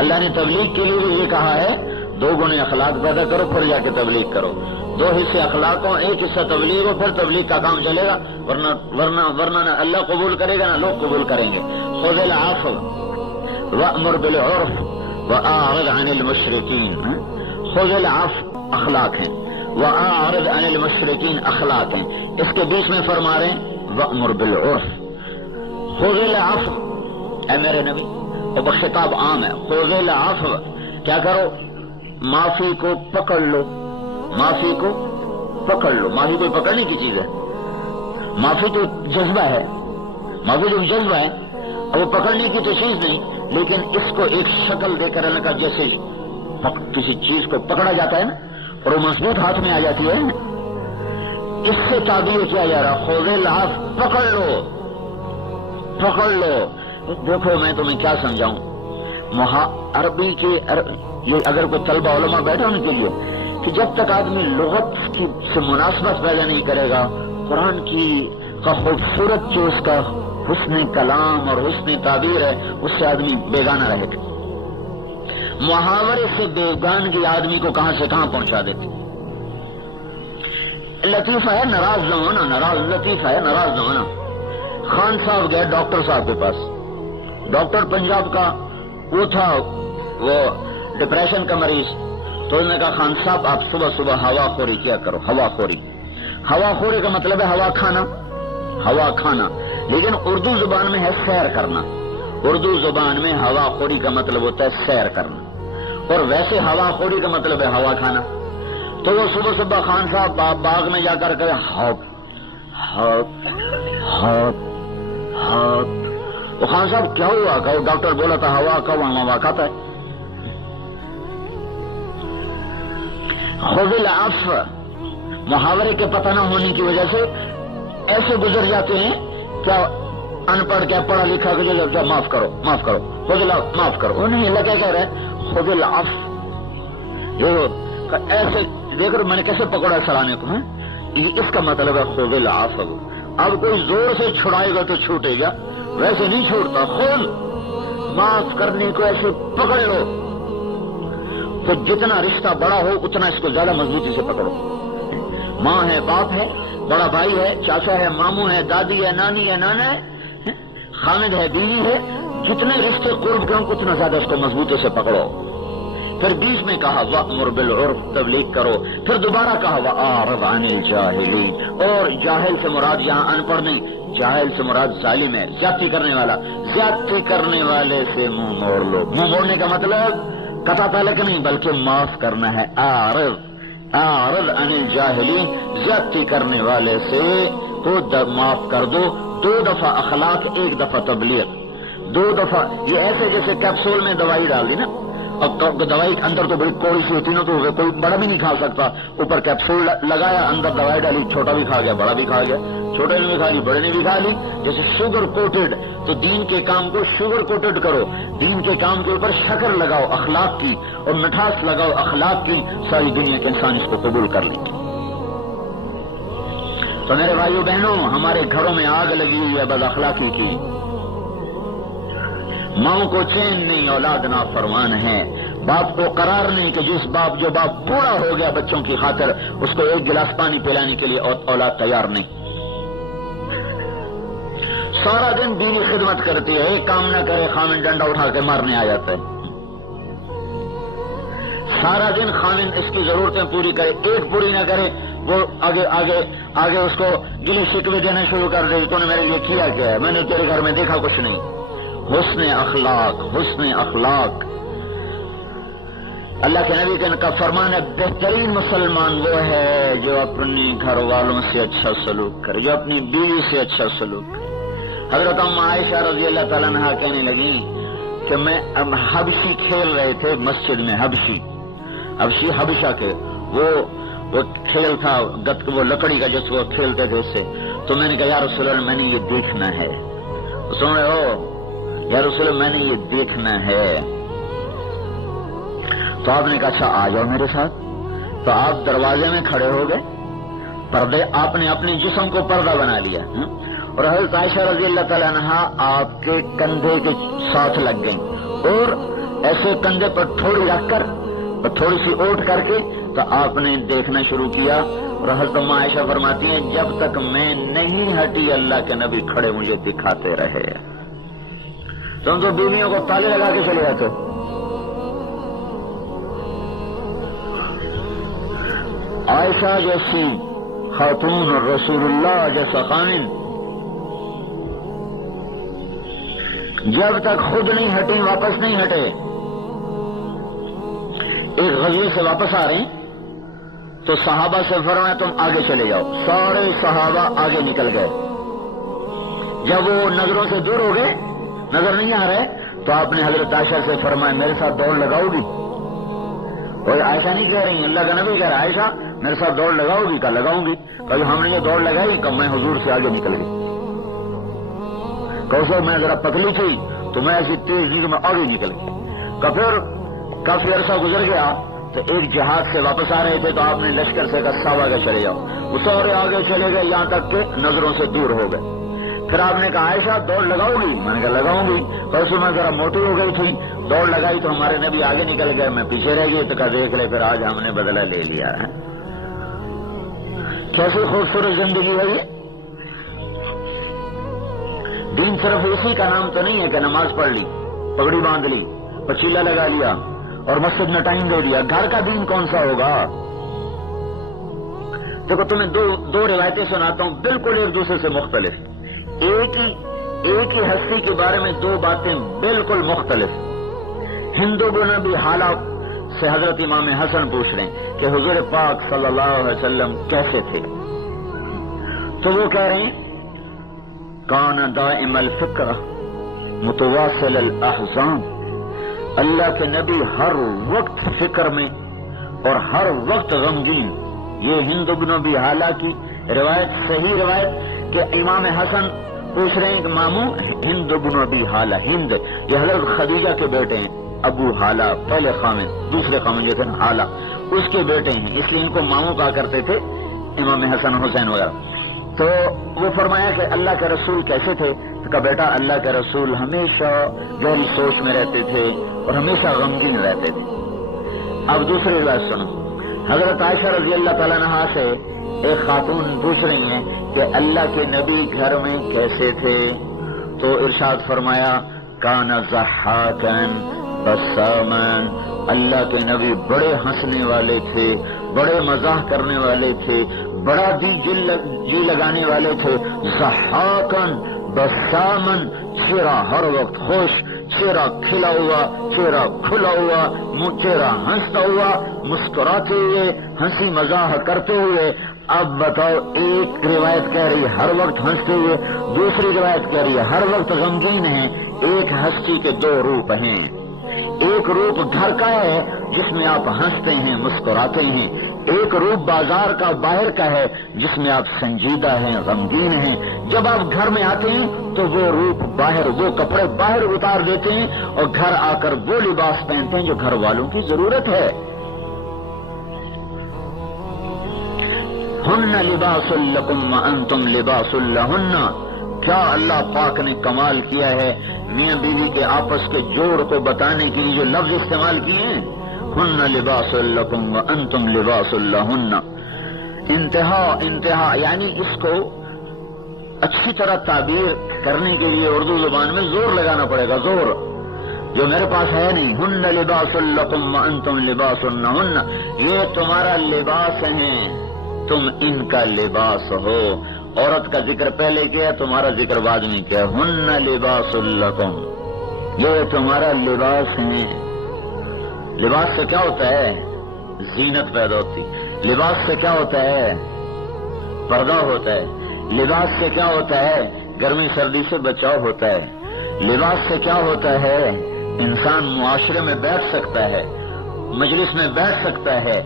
اللہ نے تبلیغ کے لیے بھی یہ کہا ہے 2 گنے اخلاق پیدا کرو پھر جا کے تبلیغ کرو. 2 حصے اخلاق ہو، 1 حصہ تبلیغ ہو، پھر تبلیغ کا کام چلے گا، ورنہ نہ اللہ قبول کرے گا نہ لوگ قبول کریں گے. خذ العفو وأمر بالعرف وأعرض عن المشرکین. خذ العفو اخلاق ہیں، وأعرض عن المشرکین اخلاق ہیں. اس کے بیچ میں فرما رہے ہیں وأمر بالعرف. خذ العفو، اے میرے نبی، اور خطاب عام ہے. خذ العفو، کیا کرو؟ معافی کو پکڑ لو. معافی کو پکڑ لو. معافی کوئی پکڑنے کی چیز ہے؟ معافی تو جذبہ ہے، معافی تو جذبہ ہے، اب وہ پکڑنے کی تو چیز نہیں، لیکن اس کو ایک شکل دے کر اللہ کا جیسے کسی چیز کو پکڑا جاتا ہے نا اور وہ مضبوط ہاتھ میں آ جاتی ہے، اس سے تعبیر کیا جا رہا خذ العفو، پکڑ لو. دیکھو میں تمہیں کیا سمجھاؤں، عربی کے یہ اگر کوئی طلبہ علماء بیٹھا ان کے لیے کہ جب تک آدمی لغت کی سے مناسبت پیدا نہیں کرے گا، قرآن کی کا خوبصورت جو اس کا حسن کلام اور حسن تعبیر ہے اس سے آدمی بیگانہ رہے گا. محاورے سے بیگانگی آدمی کو کہاں سے کہاں پہنچا دیتی. لطیفہ ہے ناراض نہ ہونا، لطیفہ ہے ناراض نہ ہونا. خان صاحب گئے ڈاکٹر صاحب کے پاس، ڈاکٹر پنجاب کا وہ تھا، وہ ڈپریشن کا مریض. تو انہوں نے کہا خان صاحب آپ صبح صبح ہوا خوری کیا کرو. ہوا خوری کا مطلب ہے ہوا کھانا، لیکن اردو زبان میں ہے سیر کرنا. اردو زبان میں ہوا خوری کا مطلب ہوتا ہے سیر کرنا، اور ویسے ہوا خوری کا مطلب ہے ہوا کھانا. تو وہ صبح خان صاحب باغ میں جا کر کہ ہاپ. وہ خان صاحب کیا ہوا؟ کہ ڈاکٹر بولا تھا ہوا کھاتا ہے. خذ العفو، محاورے کے پتہ نہ ہونے کی وجہ سے ایسے گزر جاتے ہیں، کیا ان پڑھ کیا پڑھا لکھا کہ جو معاف کرو خذ العفو، معاف کرو. وہ نہیں اللہ کیا کہہ رہے ہیں خذ العفو. جو ایسے دیکھ رہے میں نے کیسے پکڑا سرانے کو، اس کا مطلب ہے خذ العفو. اب کوئی زور سے چھڑائے گا تو چھوٹے گا، ویسے نہیں چھوڑتا. خود معاف کرنے کو ایسے پکڑ لو. تو جتنا رشتہ بڑا ہو اتنا اس کو زیادہ مضبوطی سے پکڑو. ماں ہے، باپ ہے، بڑا بھائی ہے، چاچا ہے، ماموں ہے، دادی ہے، نانی ہے، نانا ہے، خامد ہے، بیوی ہے. جتنے رشتے قرب کے ہوں اتنا زیادہ اس کو مضبوطی سے پکڑو. پھر بیچ میں کہا وأمر بالعرف، تبلیغ کرو. پھر دوبارہ کہا وأعرض عن الجاہلین. اور جاہل سے مراد یہاں ان پڑھ نہیں، جاہل سے مراد ظالم ہے، زیادتی کرنے والا. زیادتی کرنے والے سے منہ موڑ لو. منہ موڑنے کا مطلب قطع تعلق نہیں بلکہ معاف کرنا ہے. اعرض عن الجاہلین، زیادتی کرنے والے سے تو معاف کر دو. 2 دفعہ اخلاق، 1 دفعہ تبلیغ. 2 دفعہ یہ ایسے جیسے کیپسول میں دوائی ڈال دی نا، اب دوائی اندر تو بڑی کوڑی سی ہوتی نا، تو کوئی بڑا بھی نہیں کھا سکتا. اوپر کیپسول لگایا، اندر دوائی ڈالی، چھوٹا بھی کھا گیا، بڑا بھی کھا گیا. چھوٹے نے بھی کھا لی، بڑے نے بھی کھا لی. جیسے شوگر کوٹڈ، تو دین کے کام کو شوگر کوٹڈ کرو. دین کے کام کے اوپر شکر لگاؤ اخلاق کی، اور مٹھاس لگاؤ اخلاق کی. ساری دنیا کے انسان اس کو قبول کر لیں گے. تو میرے بھائیو بہنوں، ہمارے گھروں میں آگ لگی ہوئی ہے بد اخلاقی کی. ماں کو چین نہیں، اولاد نافرمان ہے. باپ کو قرار نہیں کہ جو باپ بوڑھا ہو گیا بچوں کی خاطر اس کو 1 گلاس پانی پلانے کے لیے اولاد تیار نہیں. سارا دن بیوی خدمت کرتی ہے، ایک کام نہ کرے خامن ڈنڈا اٹھا کے مارنے آ جاتا ہے. سارا دن خامن اس کی ضرورتیں پوری کرے، ایک پوری نہ کرے وہ آگے اس کو گلے شکوے دینا شروع کر دے. تو نے میرے لیے کیا کیا ہے؟ میں نے تیرے گھر میں دیکھا کچھ نہیں. حسن اخلاق. اللہ کے نبی کا فرمان ہے بہترین مسلمان وہ ہے جو اپنے گھر والوں سے اچھا سلوک کرے، جو اپنی بیوی سے اچھا سلوک کرے. حضرت عائشہ رضی اللہ تعالیٰ عنہا کہنے لگی کہ میں حبشی کھیل رہے تھے مسجد میں، حبشی حبشہ کے وہ کھیل تھا گت، وہ لکڑی کا جس وہ کھیلتے تھے اس سے. تو میں نے کہا یا رسول اللہ میں نے یہ دیکھنا ہے. سن رہے ہو یا رسول اللہ میں نے یہ دیکھنا ہے. تو آپ نے کہا اچھا آ جاؤ میرے ساتھ. تو آپ دروازے میں کھڑے ہو گئے، پردے آپ نے اپنے جسم کو پردہ بنا لیا، اور حضرت عائشہ رضی اللہ تعالیٰ عنہا آپ کے کندھے کے ساتھ لگ گئیں، اور ایسے کندھے پر تھوڑی رکھ کر اور تھوڑی سی اوٹ کر کے تو آپ نے دیکھنا شروع کیا. اور حضرت ام عائشہ فرماتی ہیں جب تک میں نہیں ہٹی اللہ کے نبی کھڑے مجھے دکھاتے رہے. تم تو بیویوں کو تالے لگا کے چلے جاتے. عائشہ جیسی خاتون اور رسول اللہ جیسا خامن جب تک خود نہیں ہٹی واپس نہیں ہٹے. ایک غزوے سے واپس آ رہے ہیں تو صحابہ سے فرمایا تم آگے چلے جاؤ. سارے صحابہ آگے نکل گئے. جب وہ نظروں سے دور ہو گئے، نظر نہیں آ رہے، تو آپ نے حضرت عائشہ سے فرمایا میرے ساتھ دوڑ لگاؤ گی؟ اور عائشہ نہیں کہہ رہی، اللہ کا نبی کہہ رہا عائشہ میرے ساتھ دوڑ لگاؤ گی؟ کہا لگاؤں گی. کبھی ہم نے جو دوڑ لگائی کہ میں حضور سے آگے نکل گئی. کہ میں ذرا پتلی تھی تو میں ایسی تیز نہیں کہ میں آگے نکل گئی. پھر کافی عرصہ گزر گیا تو ایک جہاد سے واپس آ رہے تھے تو آپ نے لشکر سے کہا سب آگے چلے جاؤ. وہ سارے آگے چلے گئے یہاں تک کہ نظروں سے دور ہو گئے. پھر آپ نے کہا عائشہ دوڑ لگاؤ گی؟ میں نے کہا لگاؤں گی. پرسوں میں ذرا موٹی ہو گئی تھی، دوڑ لگائی تو ہمارے نبی آگے نکل گئے، میں پیچھے رہ گئی. تو کہا دیکھ لے پھر آج ہم نے بدلہ لے لیا ہے. کیسی خوبصورت زندگی ہے یہ. دین صرف اسی کا نام تو نہیں ہے کہ نماز پڑھ لی، پگڑی باندھ لی، پچیلا لگا لیا اور مسجد میں ٹائم دے دیا. گھر کا دین کون سا ہوگا؟ دیکھو تمہیں دو روایتیں سناتا ہوں بالکل ایک دوسرے سے مختلف. ایک ہی ہستی کے بارے میں دو باتیں بالکل مختلف. ہندو بن ابی حالہ سے حضرت امام حسن پوچھ رہے ہیں کہ حضور پاک صلی اللہ علیہ وسلم کیسے تھے؟ تو وہ کہہ رہے ہیں کان دائم الفکر متواصل الاحزان. اللہ کے نبی ہر وقت فکر میں اور ہر وقت غمگین. یہ ہند بن ابی حالہ کی روایت، صحیح روایت کہ امام حسن پوچھ رہے ہیں کہ ماموں ہند بن ابی حالہ، ہند یہ حضرت خدیجہ کے بیٹے ہیں. ابو حالہ پہلے خامن، دوسرے خامن جو تھے حالہ اس کے بیٹے ہیں، اس لیے ان کو ماموں کہا کرتے تھے امام حسن حسین وغیرہ. تو وہ فرمایا کہ اللہ کے رسول کیسے تھے؟ تو کہا بیٹا اللہ کے رسول ہمیشہ گہری سوچ میں رہتے تھے اور ہمیشہ غمگین رہتے تھے. اب دوسری روایت سنو. حضرت عائشہ رضی اللہ تعالیٰ عنہا سے ایک خاتون پوچھ رہی ہیں کہ اللہ کے نبی گھر میں کیسے تھے؟ تو ارشاد فرمایا کان ضحاکن بسامن. اللہ کے نبی بڑے ہنسنے والے تھے، بڑے مزاح کرنے والے تھے، بڑا بھی جی لگانے والے تھے. ضحاکن بسامن، چہرہ ہر وقت خوش، چہرہ کھلا ہوا، چہرہ کھلا ہوا، چہرہ ہنستا ہوا، مسکراتے ہوئے، ہنسی مزاح کرتے ہوئے. اب بتاؤ ایک روایت کہہ رہی ہے ہر وقت ہنستے ہوئے، دوسری روایت کہہ رہی ہے ہر وقت غمگین ہیں. ایک ہستی کے دو روپ ہیں. ایک روپ گھر کا ہے جس میں آپ ہنستے ہیں، مسکراتے ہیں. ایک روپ بازار کا، باہر کا ہے جس میں آپ سنجیدہ ہیں، غمگین ہیں. جب آپ گھر میں آتے ہیں تو وہ روپ باہر، وہ کپڑے باہر اتار دیتے ہیں اور گھر آ کر وہ لباس پہنتے ہیں جو گھر والوں کی ضرورت ہے. ہن لباس لکم وانتم لباس لہن. کیا اللہ پاک نے کمال کیا ہے میاں بیوی کے آپس کے جوڑ کو بتانے کے لیے جو لفظ استعمال کیے ہیں. ہن لباس لکم وانتم لباس لہن. انتہا یعنی اس کو اچھی طرح تعبیر کرنے کے لیے اردو زبان میں زور لگانا پڑے گا، زور جو میرے پاس ہے نہیں. ہن لباس لکم وانتم لباس لہن. یہ تمہارا لباس ہیں، تم ان کا لباس ہو. عورت کا ذکر پہلے کیا، تمہارا ذکر بعد میں کیا. ہن لباس لکم، یہ تمہارا لباس ہے. لباس سے کیا ہوتا ہے؟ زینت پیدا ہوتی. لباس سے کیا ہوتا ہے؟ پردہ ہوتا ہے. لباس سے کیا ہوتا ہے؟ گرمی سردی سے بچاؤ ہوتا ہے. لباس سے کیا ہوتا ہے؟ انسان معاشرے میں بیٹھ سکتا ہے، مجلس میں بیٹھ سکتا ہے،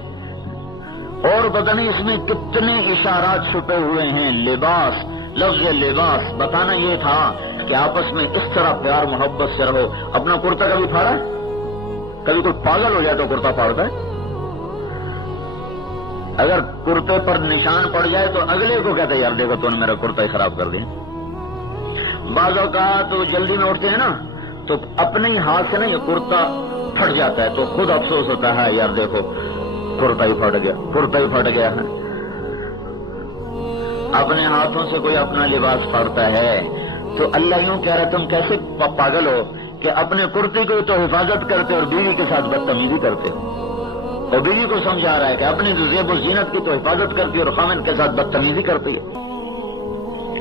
اور پتہ نہیں اس میں کتنے اشارات چھپے ہوئے ہیں. لباس، لفظ لباس بتانا یہ تھا کہ آپس میں اس طرح پیار محبت سے رہو. اپنا کرتا کبھی پھاڑا؟ کبھی کوئی پاگل ہو جائے تو کرتا پھاڑتا ہے. اگر کرتے پر نشان پڑ جائے تو اگلے کو کہتا ہے یار دیکھو تو نے میرا کرتا ہی خراب کر دیا. بعض اوقات تو جلدی میں اٹھتے ہیں نا تو اپنے ہی ہاتھ سے نا یہ کرتا پھٹ جاتا ہے تو خود افسوس ہوتا ہے یار دیکھو کرتا ہی پھٹ گیا، کرتا ہی پھٹ گیا ہے. اپنے ہاتھوں سے کوئی اپنا لباس پھاڑتا ہے تو اللہ یوں کہہ رہا ہے تم کیسے پاگل ہو کہ اپنے کرتے کو تو حفاظت کرتے اور بیوی کے ساتھ بدتمیزی کرتے ہو. اور بیوی کو سمجھا رہا ہے کہ اپنی زیب و زینت کی تو حفاظت کرتی اور خامن کے ساتھ بدتمیزی کرتی ہے.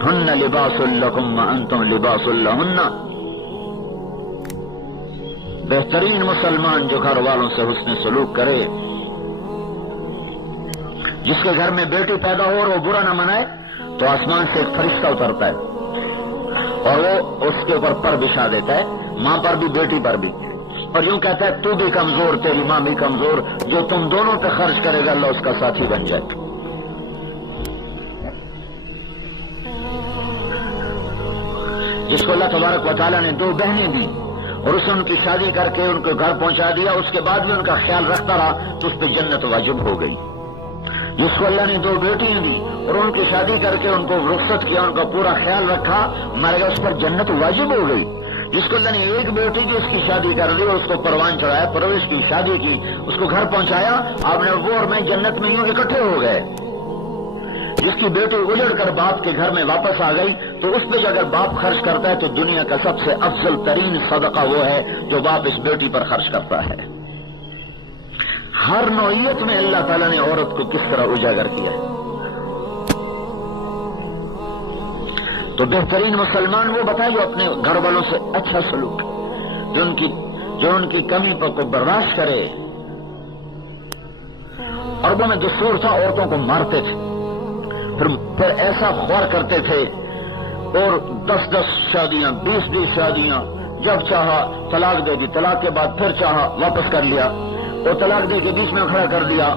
ہن لباس لکم وانتم لباس لہن. بہترین مسلمان جو گھر والوں سے حسن سلوک کرے، جس کے گھر میں بیٹی پیدا ہو اور وہ برا نہ منائے تو آسمان سے ایک فرشتہ اترتا ہے اور وہ اس کے اوپر پر بچھا دیتا ہے، ماں پر بھی بیٹی پر بھی، اور یوں کہتا ہے تو بھی کمزور تیری ماں بھی کمزور، جو تم دونوں پہ خرچ کرے گا اللہ اس کا ساتھی بن جائے. جس کو اللہ تبارک و تعالیٰ نے 2 بہنیں دی اور اسے ان کی شادی کر کے ان کو گھر پہنچا دیا، اس کے بعد بھی ان کا خیال رکھتا رہا تو اس پہ جنت واجب ہو گئی. جس کو اللہ نے 2 بیٹیاں دی اور ان کی شادی کر کے ان کو رخصت کیا، ان کا پورا خیال رکھا، مر گیا، اس پر جنت واجب ہو گئی. جس کو اللہ نے 1 بیٹی کی اس کی شادی کر دی، اس کو پروان چڑھایا، پرورش کی، شادی کی، اس کو گھر پہنچایا، آپ نے وہ اور میں جنت میں یوں اکٹھے ہو گئے. جس کی بیٹی اجڑ کر باپ کے گھر میں واپس آ گئی تو اس پہ اگر باپ خرچ کرتا ہے تو دنیا کا سب سے افضل ترین صدقہ وہ ہے جو باپ اس بیٹی پر خرچ کرتا ہے. ہر نوعیت میں اللہ تعالیٰ نے عورت کو کس طرح اجاگر کیا ہے. تو بہترین مسلمان وہ بتائے جو اپنے گھر والوں سے اچھا سلوک، جو ان کی کمی پر کو برداشت کرے. عربوں میں دستور تھا عورتوں کو مارتے تھے، پھر ایسا خوار کرتے تھے اور 10 شادیاں، 20 شادیاں، جب چاہا طلاق دے دی، طلاق کے بعد پھر چاہا واپس کر لیا اور طلاق دے کے بیچ میں کھڑا کر دیا.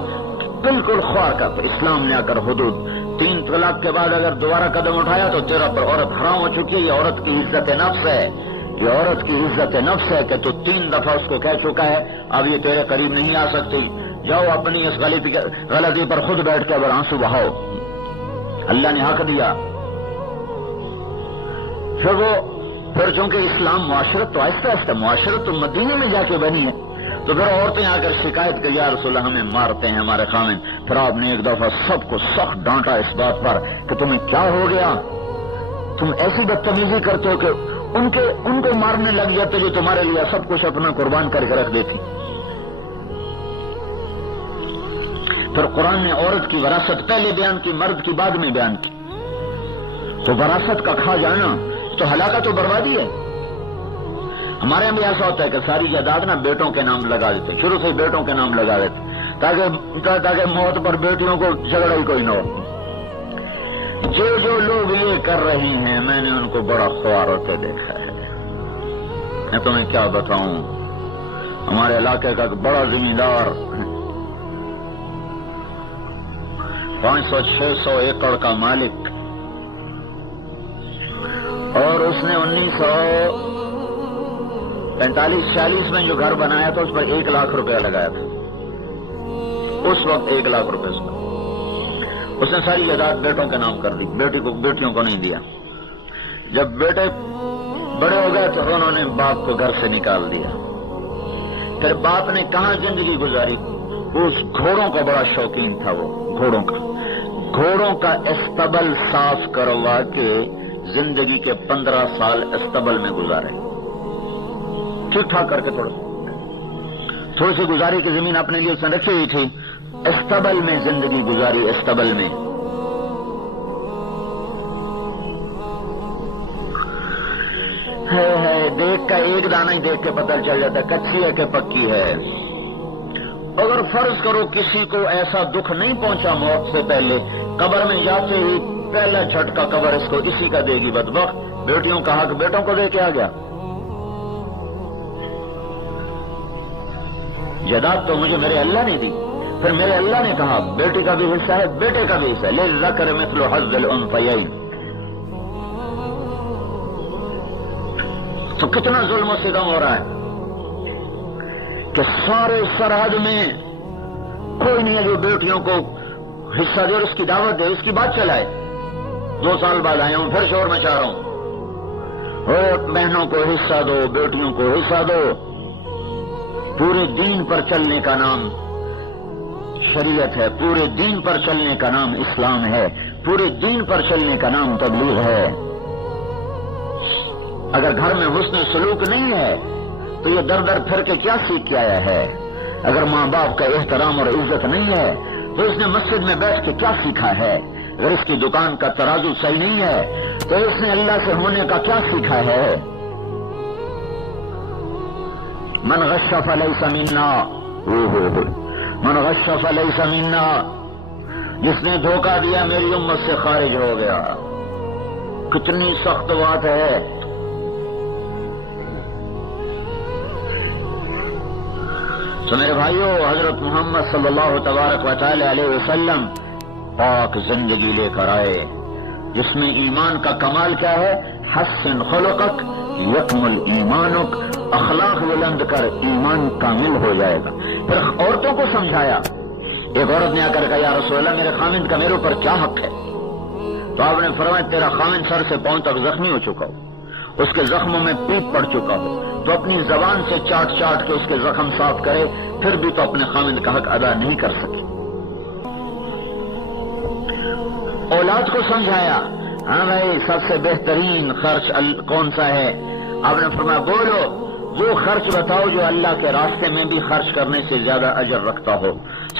بالکل خوار کا. تو اسلام نے آ کر حدود 3 طلاق کے بعد اگر دوبارہ قدم اٹھایا تو تیرا پر عورت حرام ہو چکی ہے. یہ عورت کی عزت نفس ہے، یہ عورت کی عزت نفس ہے کہ تو 3 دفعہ اس کو کہہ چکا ہے اب یہ تیرے قریب نہیں آ سکتی. جاؤ اپنی اس غلطی پر خود بیٹھ کے اگر آنسو بہاؤ. اللہ نے حق دیا. پھر چونکہ اسلام معاشرت تو آہستہ آہستہ معاشرت تو مدینے میں جا کے بنی ہے تو پھر عورتیں آ کر شکایت کی یا رسول اللہ ہمیں مارتے ہیں ہمارے خامن. پھر آپ نے ایک دفعہ سب کو سخت ڈانٹا اس بات پر کہ تمہیں کیا ہو گیا، تم ایسی بدتمیزی کرتے ہو کہ ان کو مارنے لگ جاتے جو تمہارے لیے سب کچھ اپنا قربان کر کے رکھ دیتی. پھر قرآن نے عورت کی وراثت پہلے بیان کی، مرد کی بعد میں بیان کی. تو وراثت کا کھا جانا تو ہلاکت و بربادی ہے. ہمارے یہاں بھی ایسا ہوتا ہے کہ ساری جائیداد نا بیٹوں کے نام لگا دیتے، شروع سے بیٹوں کے نام لگا دیتے تاکہ موت پر بیٹیوں کو جھگڑا ہی کوئی نہ ہو. جو لوگ یہ کر رہے ہیں میں نے ان کو بڑا خوار ہوتے دیکھا ہے. میں تمہیں کیا بتاؤں، ہمارے علاقے کا بڑا زمیندار 500-600 ایکڑ کا مالک، اور اس نے 1945-46 میں جو گھر بنایا تھا اس پر 1 لاکھ روپیہ لگایا تھا. اس وقت 1 لاکھ روپے اس نے ساری جائیداد بیٹوں کے نام کر دی، بیٹیوں کو نہیں دیا. جب بیٹے بڑے ہو گئے تو انہوں نے باپ کو گھر سے نکال دیا. پھر باپ نے کہاں زندگی گزاری، اس گھوڑوں کا بڑا شوقین تھا. وہ گھوڑوں کا استبل صاف کروا کے زندگی کے 15 سال استبل میں گزارے. ٹھیک ٹھاک کر کے تھوڑی سی گزاری کی زمین اپنے لیے اس نے رکھی ہوئی تھی، استبل میں زندگی گزاری. استبل میں ہے دیکھ کا ایک دانہ ہی دیکھ کے پتہ چل جاتا ہے کچی ہے کہ پکی ہے. اگر فرض کرو کسی کو ایسا دکھ نہیں پہنچا موت سے پہلے، قبر میں جاتے ہی پہلا جھٹکا قبر اس کو اسی کا دے گی. بدبخت بیٹیوں کا حق بیٹوں کو دے کے آ گیا. جائیداد تو مجھے میرے اللہ نے دی. پھر میرے اللہ نے کہا بیٹی کا بھی حصہ ہے, بیٹے کا بھی حصہ ہے, للذکر مثل حظ الانثیین. تو کتنا ظلم و ستم ہو رہا ہے کہ سارے سرحد میں کوئی نہیں ہے جو بیٹیوں کو حصہ دے اور اس کی دعوت دے, اس کی بات چلائے. 2 سال بعد آیا ہوں, پھر شور مچا رہا ہوں, اور بہنوں کو حصہ دو, بیٹیوں کو حصہ دو. پورے دین پر چلنے کا نام شریعت ہے, پورے دین پر چلنے کا نام اسلام ہے, پورے دین پر چلنے کا نام تبلیغ ہے. اگر گھر میں حسن سلوک نہیں ہے تو یہ در در پھر کے کیا سیکھ کے آیا ہے؟ اگر ماں باپ کا احترام اور عزت نہیں ہے تو اس نے مسجد میں بیٹھ کے کیا سیکھا ہے؟ اگر اس کی دکان کا ترازو صحیح نہیں ہے تو اس نے اللہ سے ہونے کا کیا سیکھا ہے؟ من غش فلیس منا, من غش فلیس منا, جس نے دھوکہ دیا میری امت سے خارج ہو گیا. کتنی سخت بات ہے. تو میرے بھائیو, حضرت محمد صلی اللہ تبارک و تعالی علیہ وسلم پاک زندگی لے کر آئے جس میں ایمان کا کمال کیا ہے؟ حسن خلقک یکمل ایمانک, اخلاق بلند کر ایمان کامل ہو جائے گا. پھر عورتوں کو سمجھایا. ایک عورت نے آ کر کہا یا رسول اللہ میرے خامند کا میرے اوپر کیا حق ہے؟ تو آپ نے فرمایا تیرا خامند سر سے پاؤں تک زخمی ہو چکا ہو, اس کے زخموں میں پیپ پڑ چکا ہو, تو اپنی زبان سے چاٹ چاٹ کے اس کے زخم صاف کرے, پھر بھی تو اپنے خامند کا حق ادا نہیں کر سکے. اولاد کو سمجھایا, ہاں بھائی سب سے بہترین خرچ کون سا ہے؟ آپ نے فرمایا بولو, وہ خرچ بتاؤ جو اللہ کے راستے میں بھی خرچ کرنے سے زیادہ اجر رکھتا ہو.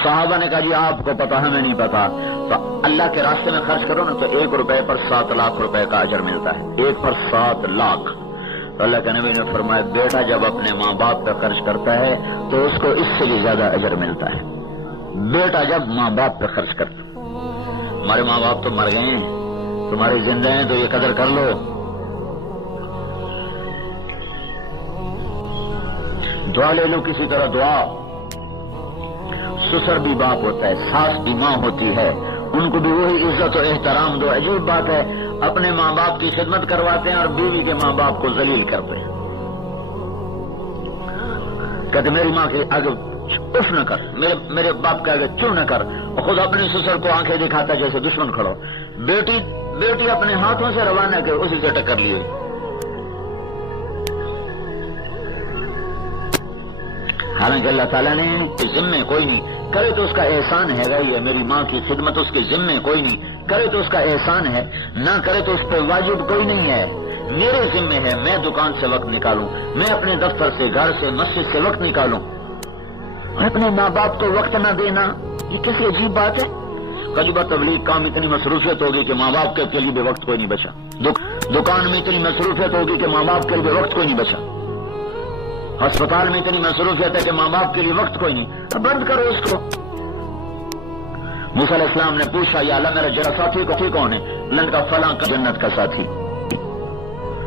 صحابہ نے کہا جی آپ کو پتا, ہمیں نہیں پتا. تو اللہ کے راستے میں خرچ کرو نا تو 1 روپے پر 7 لاکھ روپے کا اجر ملتا ہے. 1 پر 7 لاکھ. تو اللہ کے نبی نے فرمایا بیٹا جب اپنے ماں باپ پہ خرچ کرتا ہے تو اس کو اس سے بھی زیادہ اجر ملتا ہے. بیٹا جب ماں باپ پہ خرچ کرتا. ہمارے ماں باپ تو مر گئے ہیں, تمہاری زندہ ہیں تو یہ قدر کر لو. دعا لے لو کسی طرح دعا. سسر بھی باپ ہوتا ہے, ساس بھی ماں ہوتی ہے, ان کو بھی وہی عزت و احترام دو. عجیب بات ہے, اپنے ماں باپ کی خدمت کرواتے ہیں اور بیوی کے ماں باپ کو ذلیل کرتے ہیں. کہتے میری ماں کے آگے اف نہ کر, میرے باپ کے آگے چو نہ کر, اور خود اپنے سسر کو آنکھیں دکھاتا جیسے دشمن کھڑو. بیٹی اپنے ہاتھوں سے روانہ کر, اسی سے ٹکر لیے. حالانکہ اللہ تعالیٰ نے ذمے کوئی نہیں کرے تو اس کا احسان ہے گا. یہ میری ماں کی خدمت اس کے ذمے کوئی نہیں کرے تو اس کا احسان ہے, نہ کرے تو اس پہ واجب کوئی نہیں ہے. میرے ذمے ہے, میں دکان سے وقت نکالوں, میں اپنے دفتر سے, گھر سے, مسجد سے وقت نکالوں. اپنے ماں باپ کو وقت نہ دینا یہ کیسی عجیب بات ہے. کجبہ تبلیغ کام اتنی مصروفیت ہوگی کہ ماں باپ کے لیے بھی وقت کوئی نہیں بچا. دکان میں اتنی مصروفیت ہوگی کہ ماں باپ کے لیے وقت کوئی نہیں بچا. ہسپتال میں اتنی مصروفیت ہے کہ ماں باپ کے لیے وقت کوئی نہیں. بند کرو اس کو. موسیٰ علیہ السلام نے پوچھا یا اللہ میرا جرا ساتھی کون ہے؟ اللہ نے کہا فلاں کا جنت کا ساتھی.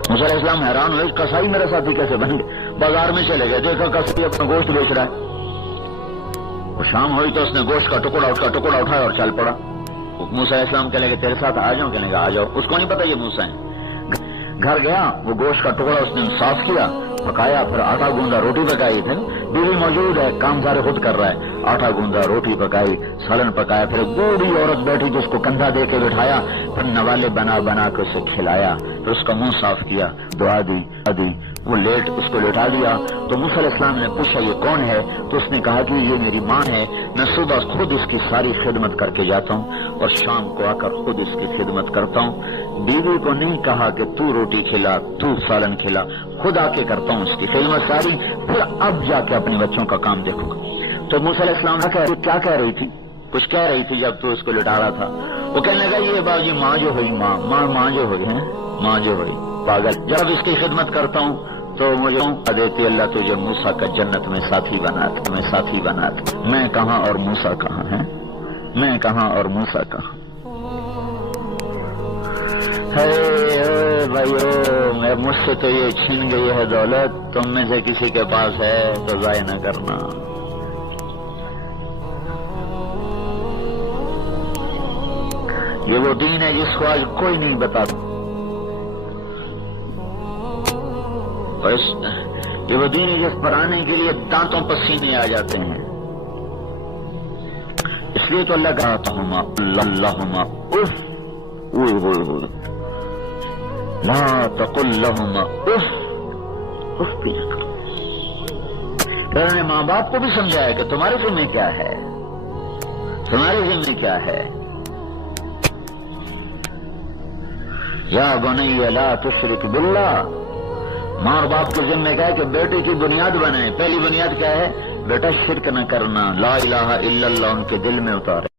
موسیٰ علیہ السلام حیران ہوئے, کسائی میرا ساتھی کیسے بن گئے؟ بازار میں چلے گئے, دیکھا کسائی اپنا گوشت بیچ رہا ہے. وہ شام ہوئی تو اس نے گوشت کا ٹکڑا اٹھایا اور چل پڑا. موسیٰ علیہ السلام کہنے لگے تیرے ساتھ آ جاؤں, کہنے لگا آ جاؤ. اس کو نہیں پتا یہ موسیٰ ہے. گھر گیا, وہ گوشت کا ٹکڑا اس نے صاف کیا, پکایا, پھر آٹا گوندا, روٹی پکائی. پھر بیوی موجود ہے, کام سارے خود کر رہا ہے. آٹا گوندا, روٹی پکائی, سالن پکایا. پھر بوڑھی عورت بیٹھی جس کو کندھا دے کے بٹھایا, پھر نوالے بنا کے اسے کھلایا, پھر اس کا منہ صاف کیا, دعا دی. وہ اس کو لٹا دیا. تو موسیٰ علیہ السلام نے پوچھا یہ کون ہے؟ تو اس نے کہا کہ یہ میری ماں ہے, میں صبح خود اس کی ساری خدمت کر کے جاتا ہوں اور شام کو آ کر خود اس کی خدمت کرتا ہوں. بیوی کو نہیں کہا کہ تو روٹی کھلا, تو سالن کھلا, خود آ کے کرتا ہوں اس کی خدمت ساری, پھر اب جا کے اپنے بچوں کا کام دیکھوں گا. تو موسیٰ علیہ السلام کیا کہہ رہی تھی؟ کچھ کہہ رہی تھی جب تو اس کو لٹا رہا تھا. وہ کہنے لگا یہ باجی ماں جو ہوئی, ماں جو ہوئی ہے, ماں جو ہوئی پاگل. جب اس کی خدمت کرتا ہوں تو مجھے دیتی اللہ تجھے موسیٰ کا جنت میں ساتھی بناتا. میں کہاں اور موسیٰ کہاں ہے, میں کہاں اور موسیٰ کہاں. بھائیو مجھ سے تو یہ چھین گئی ہے دولت, تم میں سے کسی کے پاس ہے تو ضائع نہ کرنا. یہ وہ دین ہے جس کو آج کوئی نہیں بتاتا، اور یہ وہ دین ہے جس پر آنے کے لیے دانتوں پر سینے آ جاتے ہیں۔ اس لیے تو اللہ کہتا ہوں اللہما اف لا تقل لہما اف بھی نہ کرو۔ پھر انہوں نے ماں باپ کو بھی سمجھایا کہ تمہارے ذمہ کیا ہے، تمہارے ذمہ کیا ہے۔ یا بنی لا تشرک باللہ، ماں اور باپ کے ذمہ کیا ہے کہ بیٹے کی بنیاد بنائیں۔ پہلی بنیاد کیا ہے؟ بیٹا شرک نہ کرنا، لا الہ الا اللہ ان کے دل میں اتارے۔